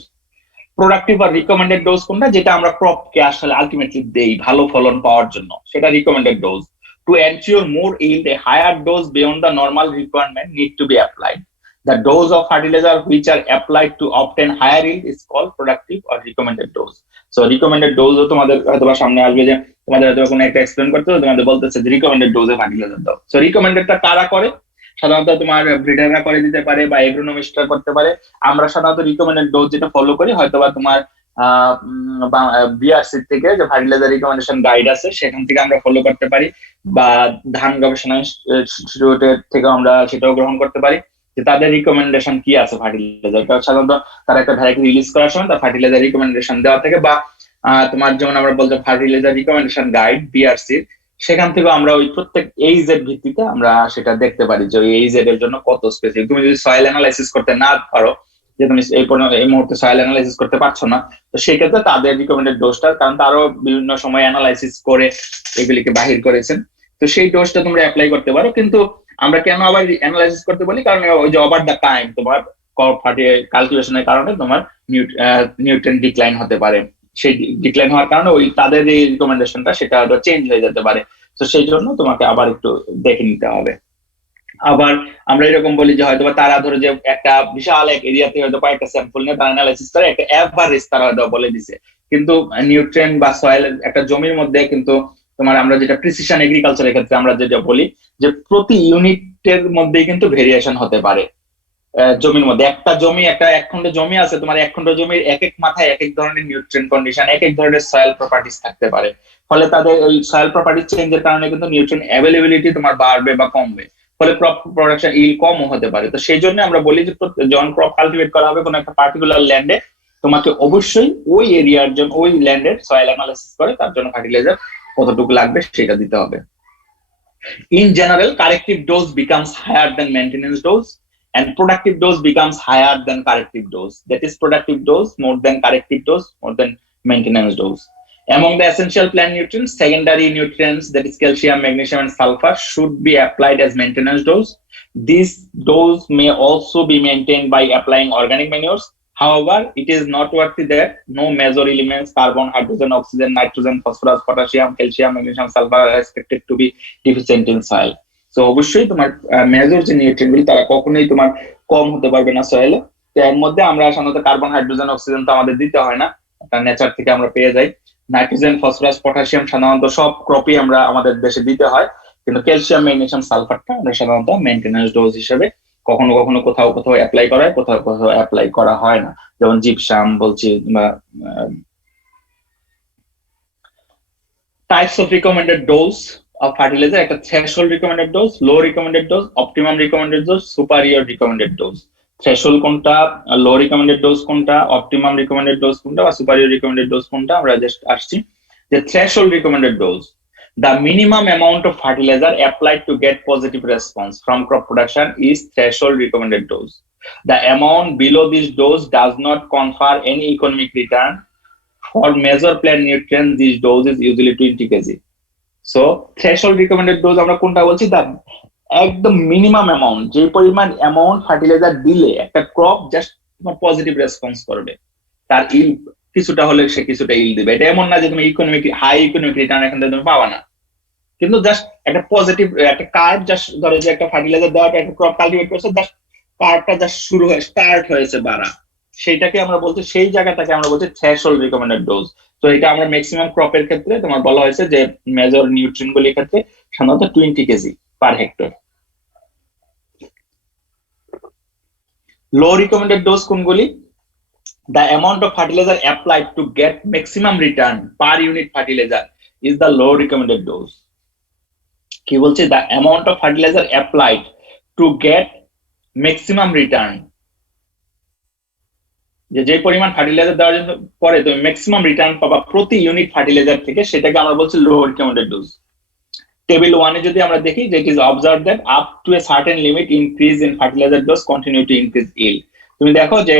প্রোডাক্টিভ আর রিকমেন্ডেড ডোজ কোনটা? যেটা আমরা ক্রপকে আসলে আলটিমেটলি দেই ভালো ফলন পাওয়ার জন্য, সেটা recommended dose. To ensure more yield, a higher dose beyond the normal requirement need to be applied. The dose of fertilizer which are applied to obtain higher yield is called productive or recommended dose. So recommended dose তোমাদের হয়তো সামনে আসবে, যে তোমাদের হয়তো কোনো একটা এক্সপ্লেন করতে হবে, তোমাদের বলতেছে যে রিকমেন্ডেড ডোজে ফার্টিলাইজার দাও। সো রিকমেন্ডেডটা কারা করে? সাধারণত তোমার ব্রিডাররা করে দিতে পারে বা এগ্রোনমিস্টরা করতে পারে। আমরা সাধারণত রিকমেন্ডেড ডোজ যেটা ফলো করি, হয়তোবা তোমার বিআরসি থেকে যে ফার্টিলাইজার রিকমেন্ডেশন গাইড আছে সেখান থেকে আমরা ফলো করতে পারি, বা ধান গবেষণা ইনস্টিটিউটের থেকে আমরা সেটাও গ্রহণ করতে পারি যে তাদের রিকমেন্ডেশন কি আছে ফার্টিলাইজার। সাধারণত তারা একটা ভ্যারাইটি রিলিজ করার সময় তার ফার্টিলাইজার রিকমেন্ডেশন দেওয়া থেকে, বা তোমার যেমন আমরা বলতে ফার্টিলাইজার রিকমেন্ডেশন গাইড বিআরসি, সেখান থেকে আমরা ওই প্রত্যেক এইজ এর ভিত্তিতে আমরা সেটা দেখতে পারি যে ওই এইজ এর জন্য কত স্পেসিফিক। তুমি যদি সয়েল অ্যানালাইসিস করতে না পারো, যে তুমি এই মুহূর্তে সয়েল অ্যানালাইসিস করতে পারছো না, তো সেক্ষেত্রে তাদের রিকমেন্ডেড ডোজটা, কারণ তারও বিভিন্ন সময় অ্যানালাইসিস করে এগুলিকে বাহির করেছেন, তো সেই ডোজটা তোমরা অ্যাপ্লাই করতে পারো। কিন্তু আমরা কেন আবার অ্যানালাইসিস করতে বলি? কারণ ওই যে ওভার দ্য টাইম তোমার কালটিভেশনের কারণে তোমার নিউট্রিয়েন্ট ডিক্লাইন হতে পারে। সেই ডিক্লাইন হওয়ার কারণে ওই তাদের এই রিকমেন্ডেশনটা সেটা চেঞ্জ হয়ে যেতে পারে। তো সেই জন্য তোমাকে আবার একটু দেখে নিতে হবে। আবার আমরা এরকম বলি যে হয়তো তারা ধরো যে একটা বিশাল এক এরিয়াতে হয়তো কয়েকটা স্যাম্পল নিয়ে তারা অ্যানালাইসিস করে একটা এভারেজ তারা হয়তো বলে দিছে, কিন্তু নিউট্রিয়েন্ট বা সয়েল একটা জমির মধ্যে কিন্তু তোমার আমরা যেটা প্রিসিশন এগ্রিকালচারের ক্ষেত্রে আমরা যেটা বলি যে প্রতি ইউনিটের মধ্যেই কিন্তু ভেরিয়েশন হতে পারে। জমির মধ্যে একটা জমি, একটা এক খন্ড জমি আছে, তোমার এক খন্ড জমির এক এক মাথায় এক এক ধরনের নিউট্রিয়েন্ট কন্ডিশন, এক এক ধরনের সয়েল প্রপার্টিস থাকতে পারে। ফলে তাদের ওই সয়েল প্রপার্টিস চেঞ্জের কারণে কিন্তু নিউট্রিয়েন্ট অ্যাভেলেবিলিটি তোমার বাড়বে বা কমবে, ফলে ক্রপ প্রোডাকশন ইল্ড কমও হতে পারে। তো সেই জন্য আমরা বলি যে যখন ক্রপ কালটিভেট করা হবে কোনো একটা পার্টিকুলার ল্যান্ডে, তোমাকে অবশ্যই ওই এরিয়ার জন্য ওই ল্যান্ডের সয়েল অ্যানালাইসিস করে তার জন্য ফার্টিলাইজার কতটুকু লাগবে সেটা দিতে হবে। In general, corrective dose becomes higher than maintenance dose, and productive dose becomes higher than corrective dose. That is, productive dose more than corrective dose more than maintenance dose. Among the essential plant nutrients, secondary nutrients, that is calcium, magnesium, and sulfur, should be applied as maintenance dose. This dose may also be maintained by applying organic manures. However, it is noteworthy that no major elements, carbon, hydrogen, oxygen, nitrogen, phosphorus, potassium, calcium, magnesium, sulfur are expected to be deficient in soil. So অবশ্যই তোমার মেজর যে নিউট্রিয়েন্টগুলি তারা কখনোই তোমার কম হতে পারবে না সয়েলে। তো এর মধ্যে আমরা সাধারণত কার্বন, হাইড্রোজেন, অক্সিজেন তো আমাদের দিতে হয় না, এটা নেচার থেকে আমরা পেয়ে যাই। নাইট্রোজেন, ফসফরাস, পটাশিয়াম সাধারণত সব ক্রপই আমরা আমাদের দেশে দিতে হয়, কিন্তু ক্যালসিয়াম, ম্যাগনেসিয়াম, সালফারটা আমরা সাধারণত মেইনটেনেন্স ডোজ হিসেবে কখনো কখনো কোথাও কোথাও অ্যাপ্লাই করা হয়, কোথাও কোথাও অ্যাপ্লাই করা হয় না, যেমন জিপসাম বলছি বা types of recommended dose of fertiliser, একটা threshold recommended dose, low recommended dose, optimum recommended dose, superior recommended dose. Threshold কোনটা, লো রিকমেন্ডেড ডোজ কোনটা, অপটিমাম রিকমেন্ডেড ডোজ কোনটা বা সুপারিয়র রিকমেন্ডেড ডোজ কোনটা, আমরা জাস্ট আসছি যে threshold recommended dose, the minimum amount of fertilizer applied to get positive response from crop production is threshold recommended dose. The amount below this dose does not confer any economic return. For major plant nutrients, this dose is usually 20 kg. So threshold recommended dose আমরা কোনটা বলছি, the একদম মিনিমাম অ্যামাউন্ট, যে পরিমাণ অ্যামাউন্ট ফার্টিলাইজার দিলে একটা ক্রপ জাস্ট তোমার পজিটিভ রেসপন্স করবে, তার ইল্ড কিছুটা হলে সে কিছুটা ইল্ড দিবে। এটা এমন না যে তুমি ইকোনমিক হাই ইকোনমিক রিটার্ন এখান থেকে তুমি পাবা না, কিন্তু জাস্ট একটা পজিটিভ একটা কার্ভ, জাস্ট ধরো যে একটা ফার্টিলাইজার দেওয়ার একটা ক্রপ কালটিভেট করছে, জাস্ট কার্ভটা জাস্ট শুরু হয়ে স্টার্ট হয়েছে বাড়া, সেইটাকে আমরা বলছি, সেই জায়গাটাকে আমরা বলছি থ্রেশহোল্ড রিকমেন্ডেড ডোজ। তো এটা আমরা ম্যাক্সিমাম ক্রপের ক্ষেত্রে তোমার বলা হয়েছে যে মেজর নিউট্রিয়েন্ট গুলির ক্ষেত্রে সাধারণত 20 কেজি পার হেক্টর। লো রিকমেন্ডেড ডোজ কোনগুলি? The amount of fertilizer applied to get maximum return per unit fertilizer is the low recommended dose. কি বলছে? The amount of fertilizer applied to get maximum return, যে পরিমাণ ফার্টিলাইজার দেওয়ার জন্য পরে তুমি ম্যাক্সিমাম রিটার্ন পাবা প্রতি ইউনিট ফার্টিলাইজার থেকে, সেটাকে আমরা বলছি লো রিকমেন্ডেড ডোজ। টেবিল 1 এ যদি আমরা দেখি যে it is observe that up to a certain limit increase in fertiliser dose continue to increase yield. তুমি দেখো যে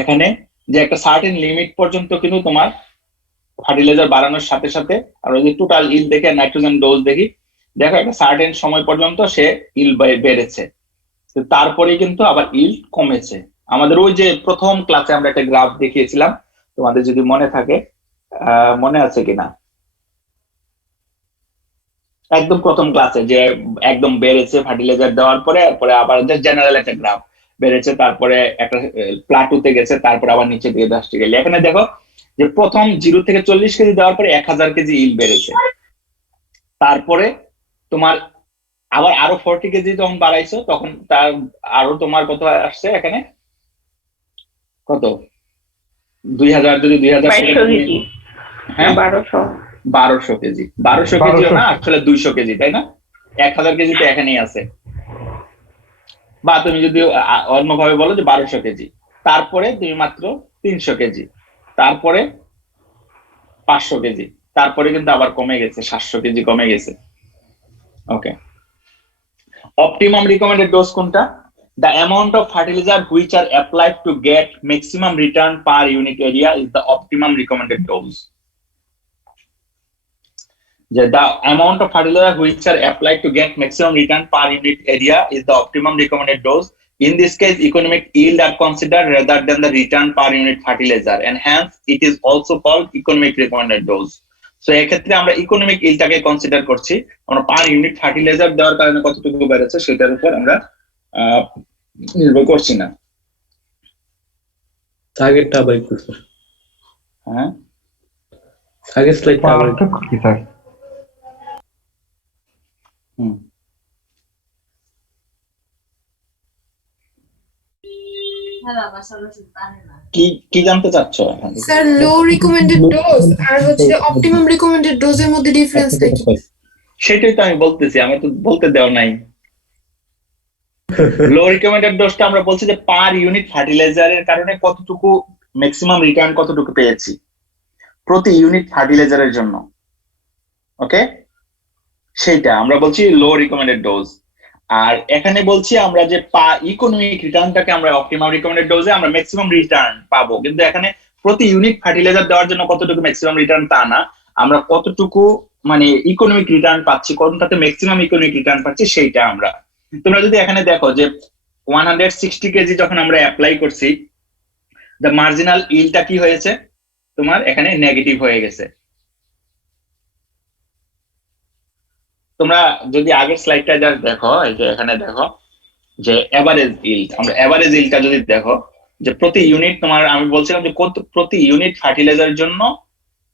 এখানে যে একটা সার্টেন লিমিট পর্যন্ত কিন্তু তোমার ফার্টিলাইজার বাড়ানোর সাথে সাথে আমরা যদি টোটাল ইল্ড দেখে নাইট্রোজেন ডোজ দেখি, দেখো একটা সার্টেন সময় পর্যন্ত সে ইল্ড বেড়েছে, তারপরে কিন্তু আবার ইল্ড কমেছে। আমাদের ওই যে প্রথম ক্লাসে আমরা একটা গ্রাফ দেখিয়েছিলাম, তোমাদের যদি মনে থাকে, মনে আছে কিনা, একদম প্রথম ক্লাসে যে একদম বেড়েছে ফার্টিলাইজার দেওয়ার পরে, তারপরে আবার জেনারেল একটা গ্রাফ বেড়েছে, তারপরে একটা প্লাটুতে গেছে, তারপরে আবার নিচে দিয়ে 10 গেলে। এখানে দেখো যে প্রথম 0 থেকে 40 কেজি দেওয়ার পরে 1000 কেজি ইল্ড বেড়েছে, তারপরে তোমার আবার আরো 40 কেজি যখন বাড়াইছো তখন তার আরো তোমার কত আসছে এখানে, কত 2000, যদি 2000 হ্যাঁ 1200 কেজি, 1200 কেজি না আসলে 200 কেজি, তাই না? 1000 কেজি তো এখানেই আছে, বা তুমি যদি অন্যভাবে বলো যে 1200 কেজি, তারপরে তুমি মাত্র 300 কেজি, তারপরে 500 কেজি, তারপরে কিন্তু আবার কমে গেছে, 700 কেজি কমে গেছে। ওকে, অপটিমাম রিকমেন্ডেড ডোজ কোনটা? The amount of fertilizer which are applied to get maximum return per unit area is the optimum recommended dose. The amount of fertilizer which are applied to get maximum return per unit area is the optimum recommended dose. In this case, economic yield are considered rather than the return per unit fertilizer, and hence it is also called economic recommended dose. So এক্ষেত্রে আমরা ইকোনমিক ইল্ডটাকে কনসিডার করছি, আমরা পার ইউনিট ফার্টিলাইজার দেওয়ার কারণে কতটুকু বেড়েছে সেটার উপর আমরা নির্ভর করছি না। আগেরটা আবার একটু স্যার, হ্যাঁ আগের স্লাইডটা আবার কি স্যার? কি জানতে চাচ্ছ এখন? স্যার লো রিকমেন্ডেড ডোজ আর হচ্ছে অপটিমাম রিকমেন্ডেড ডোজের মধ্যে ডিফারেন্সটা কি? সেটাই তো আমি বলতেছি, আমি তো বলতে দেও নাই। লো রিকমেন্ডেড ডোজটা আমরা বলছি যে পার ইউনিট ফার্টিলাইজারের কারণে কতটুকু ম্যাক্সিমাম রিটার্ন কতটুকু পেয়েছি প্রতি ইউনিট ফার্টিলাইজারের জন্য। ওকে, সেইটা আমরা বলছি লো রিকমেন্ডেড ডোজ। আর এখানে বলছি আমরা যে ইকোনমিক রিটার্নটাকে আমরা অপটিমাম রিকমেন্ডেড ডোজে আমরা ম্যাক্সিমাম রিটার্ন পাবো, কিন্তু এখানে প্রতি ইউনিট ফার্টিলাইজার দেওয়ার জন্য কতটুকু ম্যাক্সিমাম রিটার্ন তা না, আমরা কতটুকু মানে ইকোনমিক রিটার্ন পাচ্ছি, কোনটাতে ম্যাক্সিমাম ইকোনমিক রিটার্ন পাচ্ছি সেইটা আমরা। তোমরা যদি এখানে দেখো যে 160 কেজি যখন আমরা অ্যাপ্লাই করছি, দ্য মার্জিনাল ইল্ডটা কি হয়েছে তোমার এখানে নেগেটিভ হয়ে গেছে। তোমরা যদি আগের স্লাইডটা জাস্ট দেখো, এই যে এখানে দেখো যে এভারেজ ইল্ড, আমরা এভারেজ ইল্ডটা যদি দেখো যে প্রতি ইউনিট তোমার, আমি বলছিলাম যে প্রতি ইউনিট ফার্টিলাইজারের জন্য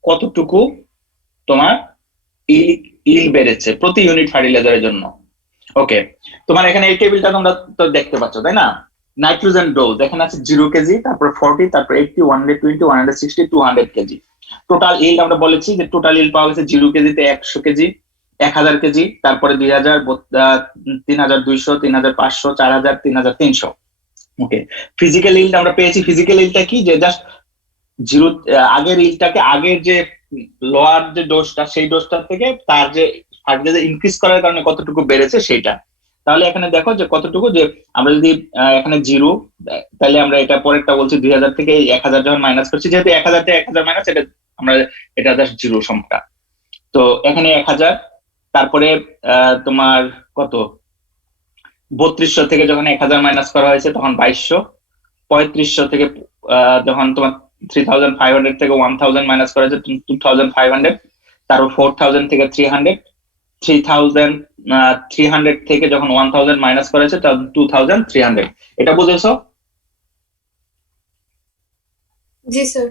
কতটুকু তোমার ইল বেড়েছে প্রতি ইউনিট ফার্টিলাইজারের জন্য। ওকে, তোমার এখানে এই টেবিলটা তোমরা তো দেখতে পাচ্ছ, তাই না? নাইট্রোজেন ডোজ এখানে আছে 0 কেজি, তারপর 40, তারপর 80, 120, 160, 200 কেজি। টোটাল ইল্ড আমরা বলেছি যে টোটাল ইল্ড পাওয়া গেছে 0 কেজিতে 100 কেজি, 1000 কেজি, তারপরে 2000, 3200, 3500, 4000, 3300। ওকে, ফিজিক্যাল ইল্ড আমরা পেয়েছি। ফিজিক্যাল ইল্ডটা কি, যে জাস্ট জিরো আগের ইল্ডটাকে, আগের যে লোয়ার যে ডোজটা, সেই ডোজটার থেকে তার যে ফার্টিলাইজার ইনক্রিজ করার কারণে কতটুকু বেড়েছে সেটা। তাহলে এখানে দেখো যে কতটুকু, যে আমরা যদি এখানে 0, তাহলে আমরা এটা পরেরটা বলছি 2000 থেকে 1000 যখন মাইনাস করছি, যেহেতু 1000 থেকে 1000 মাইনাস, এটা জাস্ট 0 সংখ্যা। তো এখানে 1000, তারপরে তোমার কত 3200 থেকে যখন 1000 মাইনাস করা হয়েছে তখন 2200, 3500 থেকে যখন তোমার 3500 থেকে 1000 মাইনাস করা হয়েছে 2500, তারপর 4000 থেকে 300, 3300 থেকে যখন 1000 মাইনাস করা হয়েছে তখন 2300। এটা বুঝেছো? জি স্যার।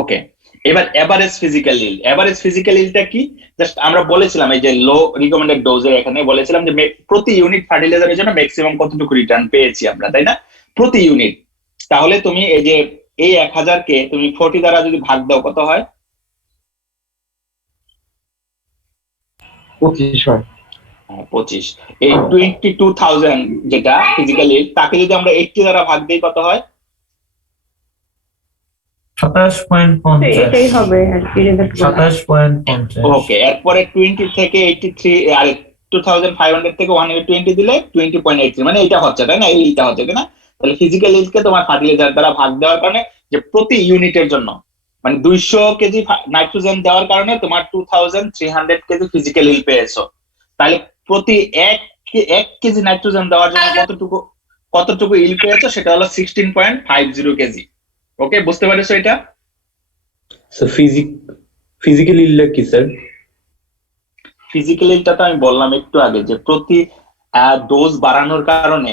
ওকে, এবার average physical yield. Average physical ইল্ডটা কি, জাস্ট আমরা বলেছিলাম এই যে লো রিকমেন্ডেড ডোজে, এখানে বলেছিলাম যে প্রতি ইউনিট ফার্টিলাইজারের জন্য ম্যাক্সিমাম কতটুকু রিটার্ন পেয়েছি আমরা, তাই না? প্রতি ইউনিট। তাহলে তুমি এই যে এই 1000 কে তুমি 40 দ্বারা যদি ভাগ দাও কত হয়? 25 হয়। 25। এই 22,000 যেটা ফিজিক্যাল ইল্ড, তাকে যদি আমরা 80 দ্বারা ভাগ দিই কত হয়? 27.50। এটাই হবে আর কি রেজাল্ট। 27.50। ওকে, এরপরে 20 থেকে 83, আর 2500 থেকে 120 দিলে 20.83, মানে এটা হচ্ছে, তাই না? এইটা হচ্ছে, তাই না? তাহলে ফিজিক্যাল ইল্ডকে তোমার ফার্টিলাইজার দ্বারা ভাগ দেওয়ার কারণে, যে প্রতি ইউনিটের জন্য মানে 200 কেজি নাইট্রোজেন দেওয়ার কারণে তোমার 2300 কেজি ফিজিক্যাল ইল্ড পেয়েছো। তাহলে প্রতি 1 কেজি নাইট্রোজেন দেওয়ার জন্য কতটুকু ইল্ড পেয়েছো, সেটা হলো 16.50 কেজি। ওকে, বুঝতে পারছো এটা? স্যার ফিজিক্যাল ইল্ড কি স্যার? ফিজিক্যাল ইল্ডটা তো আমি বললাম একটু আগে, যে প্রতি ডোজ বাড়ানোর কারণে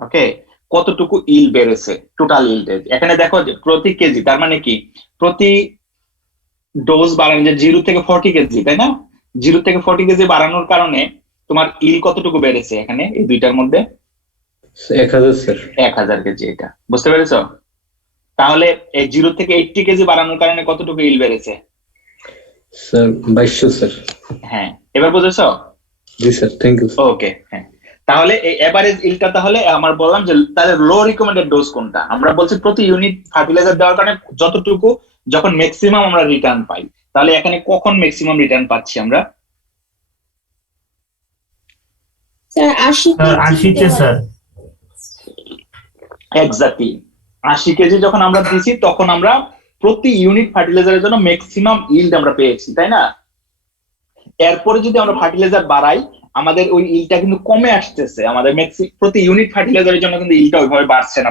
ওকে কতটুকু ইল্ড বেড়েছে টোটাল ইল্ডের। এখানে দেখো যে প্রতি কেজি, তার মানে কি প্রতি ডোজ বাড়ানো, যে 0 থেকে 40 কেজি, তাই না? 0 থেকে 40 কেজি বাড়ানোর কারণে তোমার ইল্ড কতটুকু বেড়েছে এখানে এই দুইটার মধ্যে? 1000 স্যার। 1000 কেজি। এটা বুঝতে পেরেছো? তাহলে এই 0 থেকে 80 কেজি বাড়ানোর কারণে কতটুকু ইল্ড বেড়েছে? Sir 2200 sir. হ্যাঁ, এবার বুঝেছো? জি স্যার, থ্যাংক ইউ। ওকে, হ্যাঁ। তাহলে এই এভারেজ ইল্ডটা, তাহলে আমার বললাম যে তাহলে লো রিকমেন্ডেড ডোজ কোনটা? আমরা বলছি প্রতি ইউনিট ফার্টিলাইজার দেওয়ার কারণে যতটুকু, যখন ম্যাক্সিমাম আমরা রিটার্ন পাই। তাহলে এখানে কখন ম্যাক্সিমাম রিটার্ন পাচ্ছি আমরা? স্যার 80 তে স্যার। এক্স্যাক্টলি 80 কেজি যখন আমরা দিছি, তখন আমরা প্রতি ইউনিট ফার্টিলাইজারের জন্য ম্যাক্সিমাম ইল্ড আমরা পেয়েছি, তাই না? এরপরে যদি আমরা ফার্টিলাইজার বাড়াই, আমাদের ওই ইল্ডটা কিন্তু কমে আসতেছে। আমাদের প্রতি ইউনিট ফার্টিলাইজারের জন্য কিন্তু ইল্ডটা ওইভাবে বাড়ছে না।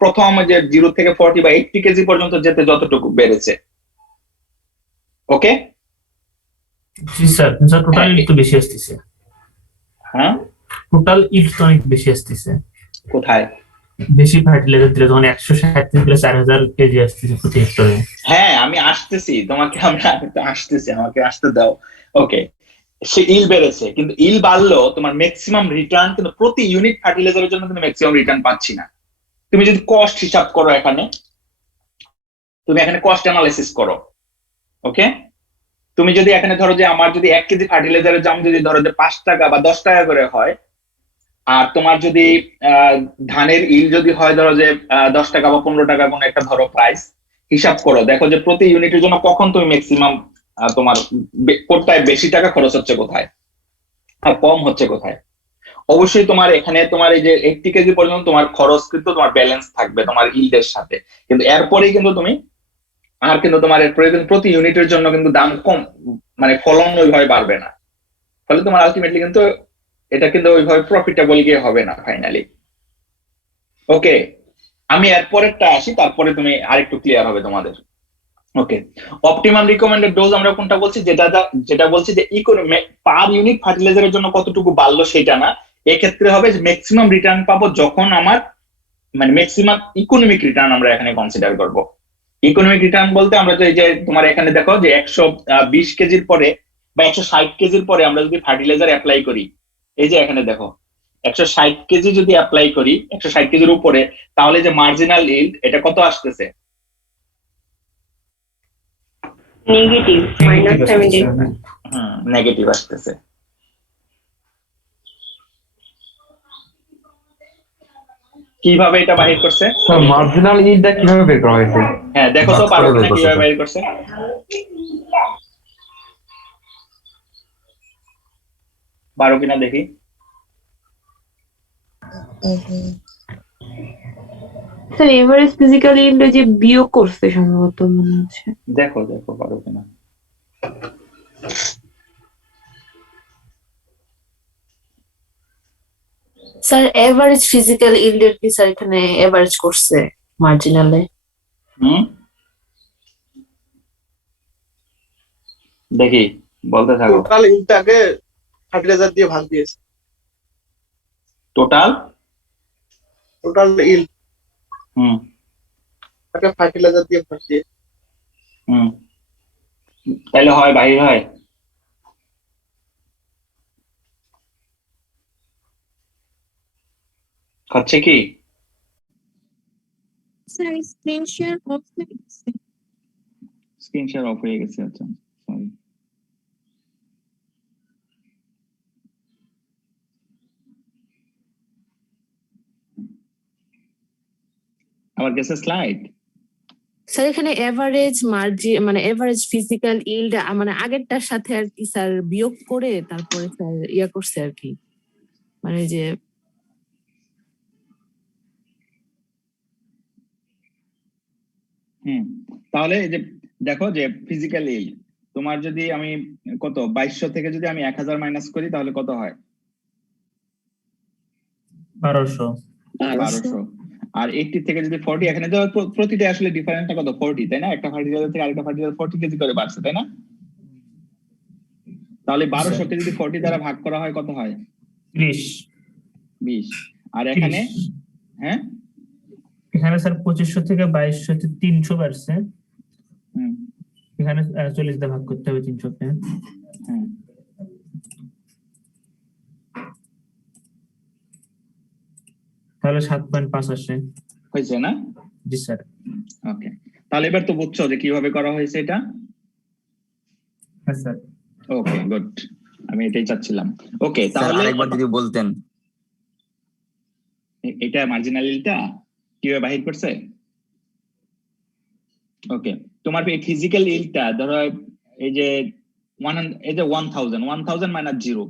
প্রথম যে 0 থেকে 40 বা 80 কেজি পর্যন্ত যেতে যতটুকু বেড়েছে। ওকে, জি স্যার। টোটাল ইল্ড তো বেশি আসতেছে। হ্যাঁ, টোটাল ইল্ড তো অনেক বেশি আসতেছে। কোথায় বেশি ফার্টিলাইজার দিলে তখন 160 থেকে 4000 কেজি আসতেছে প্রতি হেক্টরে। হ্যাঁ, আমি আসতেছি, তোমাকে আসতেছি, আমাকে আসতে দাও। ওকে, সে ইল বেড়েছে, কিন্তু ইল বাড়লেও তোমার ম্যাক্সিমাম রিটার্ন কিন্তু প্রতি ইউনিট ফার্টিলাইজারের জন্য কিন্তু ম্যাক্সিমাম রিটার্ন পাচ্ছি না। তুমি যদি কস্ট হিসাব করো, তুমি এখানে কস্ট অ্যানালাইসিস করো। ওকে, তুমি যদি এখানে ধরো যে আমার যদি 1 কেজি ফার্টিলাইজারের দাম যদি ধরো যে 5 টাকা বা 10 টাকা করে হয়, আর তোমার যদি ধানের ইল যদি হয় ধরো যে 10 টাকা বা 15 টাকা কোনো একটা ধরো প্রাইস, হিসাব করো, দেখো যে প্রতি ইউনিটের জন্য কখন তুমি ম্যাক্সিমাম তোমার কোথায় বেশি টাকা খরচ হচ্ছে, কোথায় আর কম হচ্ছে কোথায়। অবশ্যই তোমার এখানে তোমার এই যে 80 কেজি পর্যন্ত তোমার খরচ কিন্তু তোমার ব্যালেন্স থাকবে তোমার ইল্ডের সাথে, কিন্তু এরপরেই কিন্তু তুমি আর কিন্তু তোমার এরপরে কিন্তু প্রতি ইউনিটের জন্য কিন্তু দাম কম, মানে ফলন ওইভাবে বাড়বে না। ফলে তোমার আলটিমেটলি কিন্তু এটা কিন্তু ওইভাবে প্রফিটেবল গিয়ে হবে না ফাইনালি। ওকে, আমি এরপরেরটা আসি, তারপরে তুমি আরেকটু ক্লিয়ার হবে তোমাদের। ওকে, অপটিমাম রিকমেন্ডেড ডোজ আমরা কোনটা বলছি? যেটা বলছি যে পার ইউনিট ফার্টিলাইজারের জন্য কতটুকু বাড়লো সেটা না, এক্ষেত্রে হবে যে ম্যাক্সিমাম রিটার্ন পাবো যখন আমার মানে ম্যাক্সিমাম ইকোনমিক রিটার্ন আমরা এখানে কনসিডার করব। ইকোনমিক রিটার্ন বলতে আমরা তো এই যে তোমার এখানে দেখো যে 120 কেজির পরে বা 160 কেজির পরে আমরা যদি ফার্টিলাইজার অ্যাপ্লাই করি, এই যে এখানে দেখো 160 কেজি যদি অ্যাপ্লাই করি 160 কেজির উপরে, তাহলে যে মার্জিনাল ইল্ড এটা কত আসতেছে? নেগেটিভ -70। নেগেটিভ আসতেছে। কিভাবে এটা বাহির করছে? মার্জিনাল ইল্ডটা কিভাবে বের করা হয়েছে? হ্যাঁ দেখো তো ভাগ পারো করে বের কিনা করছে কিভাবে তো। বাহির করছে। পারো কিনা দেখি। স্যার এভারেজ ফিজিক্যাল ইল্ড যে বিয়োগ করছে সম্ভবত মনে হচ্ছে। দেখো দেখো পারো কিনা। স্যার এভারেজ ফিজিক্যাল ইল্ডের কি স্যার এখানে এভারেজ করছে মার্জিনালে? দেখি বলতে থাকো। টোটাল ইলটাকে ফার্টিলাইজার দিয়ে ভাগ দিয়েছে। টোটাল ইল হুম তাকে ফার্টিলাইজার দিয়ে ভাগ দিয়েছে। হুম তাহলে হয় বাহির হয়। হচ্ছে কি? স্যার স্ক্রিন শেয়ার অফ হয়ে গেছে। স্ক্রিন শেয়ার অফ হয়ে গেছে, আচ্ছা সরি। আবার গেছে স্লাইড। স্যার এখানে এভারেজ মার্জিন মানে এভারেজ ফিজিক্যাল ইল্ড মানে আগেরটার সাথে আর কি স্যার বিয়োগ করে তারপরে স্যার ইয়া করছে আর কি, মানে যে তাহলে এই যে দেখো যে ফিজিক্যাল ইল্ড তোমার যদি আমি কত 2200 থেকে যদি আমি 1000 মাইনাস করি তাহলে কত হয়? 1200। আর 80 থেকে যদি 40, এখানে তো প্রতিটা আসলে ডিফারেন্সটা কত 40, তাই না? একটা ফার্টিলাইজার থেকে আরেকটা ফার্টিলাইজার 40 কেজি করে বাড়ছে, তাই না? তাহলে 1200 কে যদি 40 দ্বারা ভাগ করা হয় কত হয়? 20। আর এখানে হ্যাঁ এখানে স্যার 2500 থেকে 2200 তে 300 বাড়ছে। এখানে 40 দিয়ে ভাগ করতে হবে 300 কে। তাহলে 7.5 আসে। হয়েছে না? জি স্যার। ওকে, তাহলে এবার তো বুঝছো যে কিভাবে করা হয়েছে এটা। হ্যাঁ স্যার। ওকে গুড, আমি এটাই চাচ্ছিলাম। ওকে স্যার তাহলে আরেকবার যদি বলতেন। এটা মার্জিনাল ইল্ডটা কিভাবে বাহির করছে? ওকে, তোমার এই ফিজিক্যাল ইল্ডটা ধরো এই যে 1000 মাইনাস 0,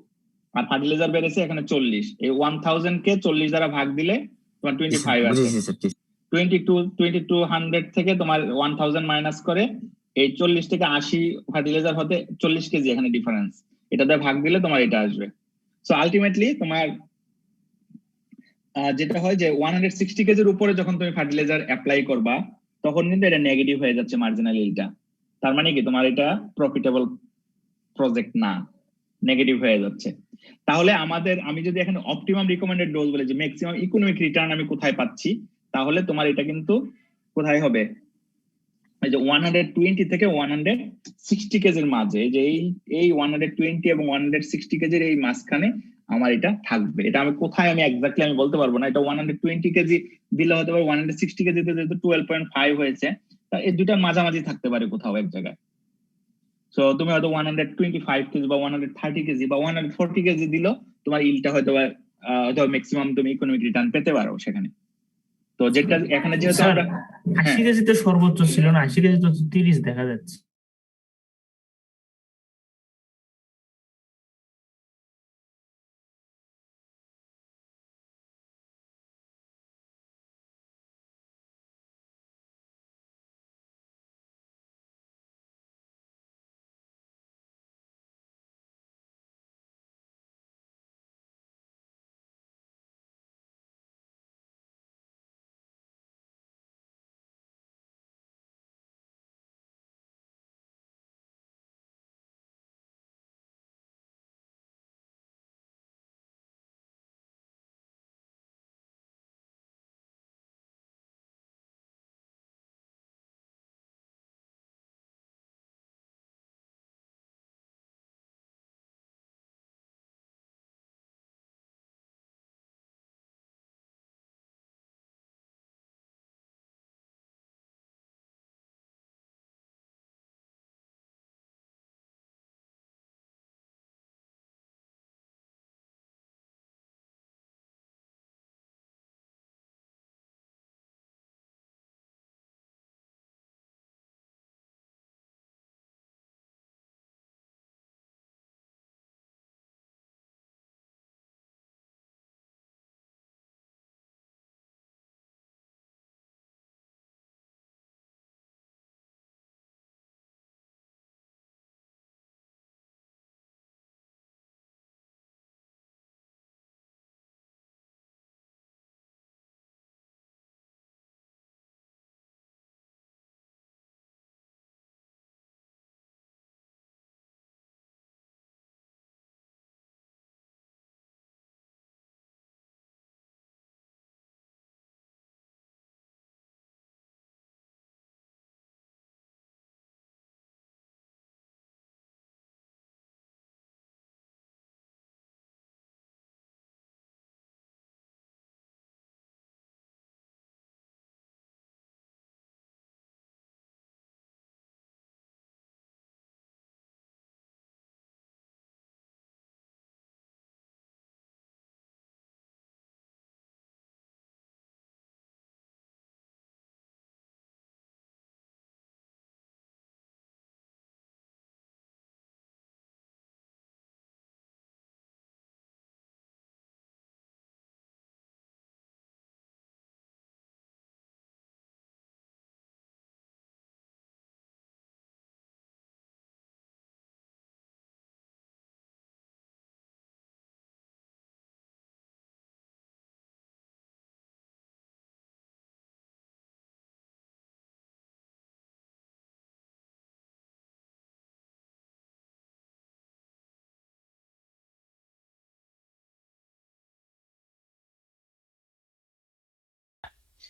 আর ফার্টিলাইজার বেড়েছে এখানে 40, এই 1000 কে 40 দ্বারা ভাগ দিলে তোমার 25 আসে। 2200 থেকে তোমার 1000 মাইনাস করে এই 40 থেকে 80 ফার্টিলাইজার হতে 40 কেজি এখানে ডিফারেন্স, এটা দিয়ে ভাগ দিলে তোমার এটা আসবে। সো আলটিমেটলি তোমার যেটা হয় যে 160 কেজির উপরে যখন তুমি ফার্টিলাইজার অ্যাপ্লাই করবা তখন কিন্তু এটা নেগেটিভ হয়ে যাচ্ছে মার্জিনাল ইল্ডটা। তার মানে কি তোমার এটা প্রফিটেবল প্রজেক্ট না, নেগেটিভ হয়ে যাচ্ছে। তাহলে আমি যদি এখানে অপটিমাম রিকমেন্ডেড ডোজ বলে যে ম্যাক্সিমাম ইকোনমিক রিটার্ন আমি কোথায় পাচ্ছি, তাহলে তোমার এটা কিন্তু কোথায় হবে? এই যে 120 থেকে 160 কেজির মাঝে, যে এই 120 এবং 160 কেজির এই মাঝখানে আমার এটা থাকবে। এটা আমি কোথায় আমি এক্স্যাক্টলি আমি বলতে পারবো না। এটা 120 কেজি দিলে হতে পারে, 160 কেজিতে যেহেতু 12.5 হয়েছে, তা এই দুটার মাঝামাঝি থাকতে পারে কোথাও এক জায়গায়। সো তুমি হয়তো 125 কেজি বা 130 কেজি বা 140 কেজি দিল, তোমার ইলটা হয়তো ম্যাক্সিমাম তুমি ইকোনমিক রিটার্ন পেতে পারো সেখানে। তো যেটা এখানে যেহেতু আমরা 80 কেজিতে সর্বোচ্চ ছিল না, 80 কেজি তো 30 দেখা যাচ্ছে।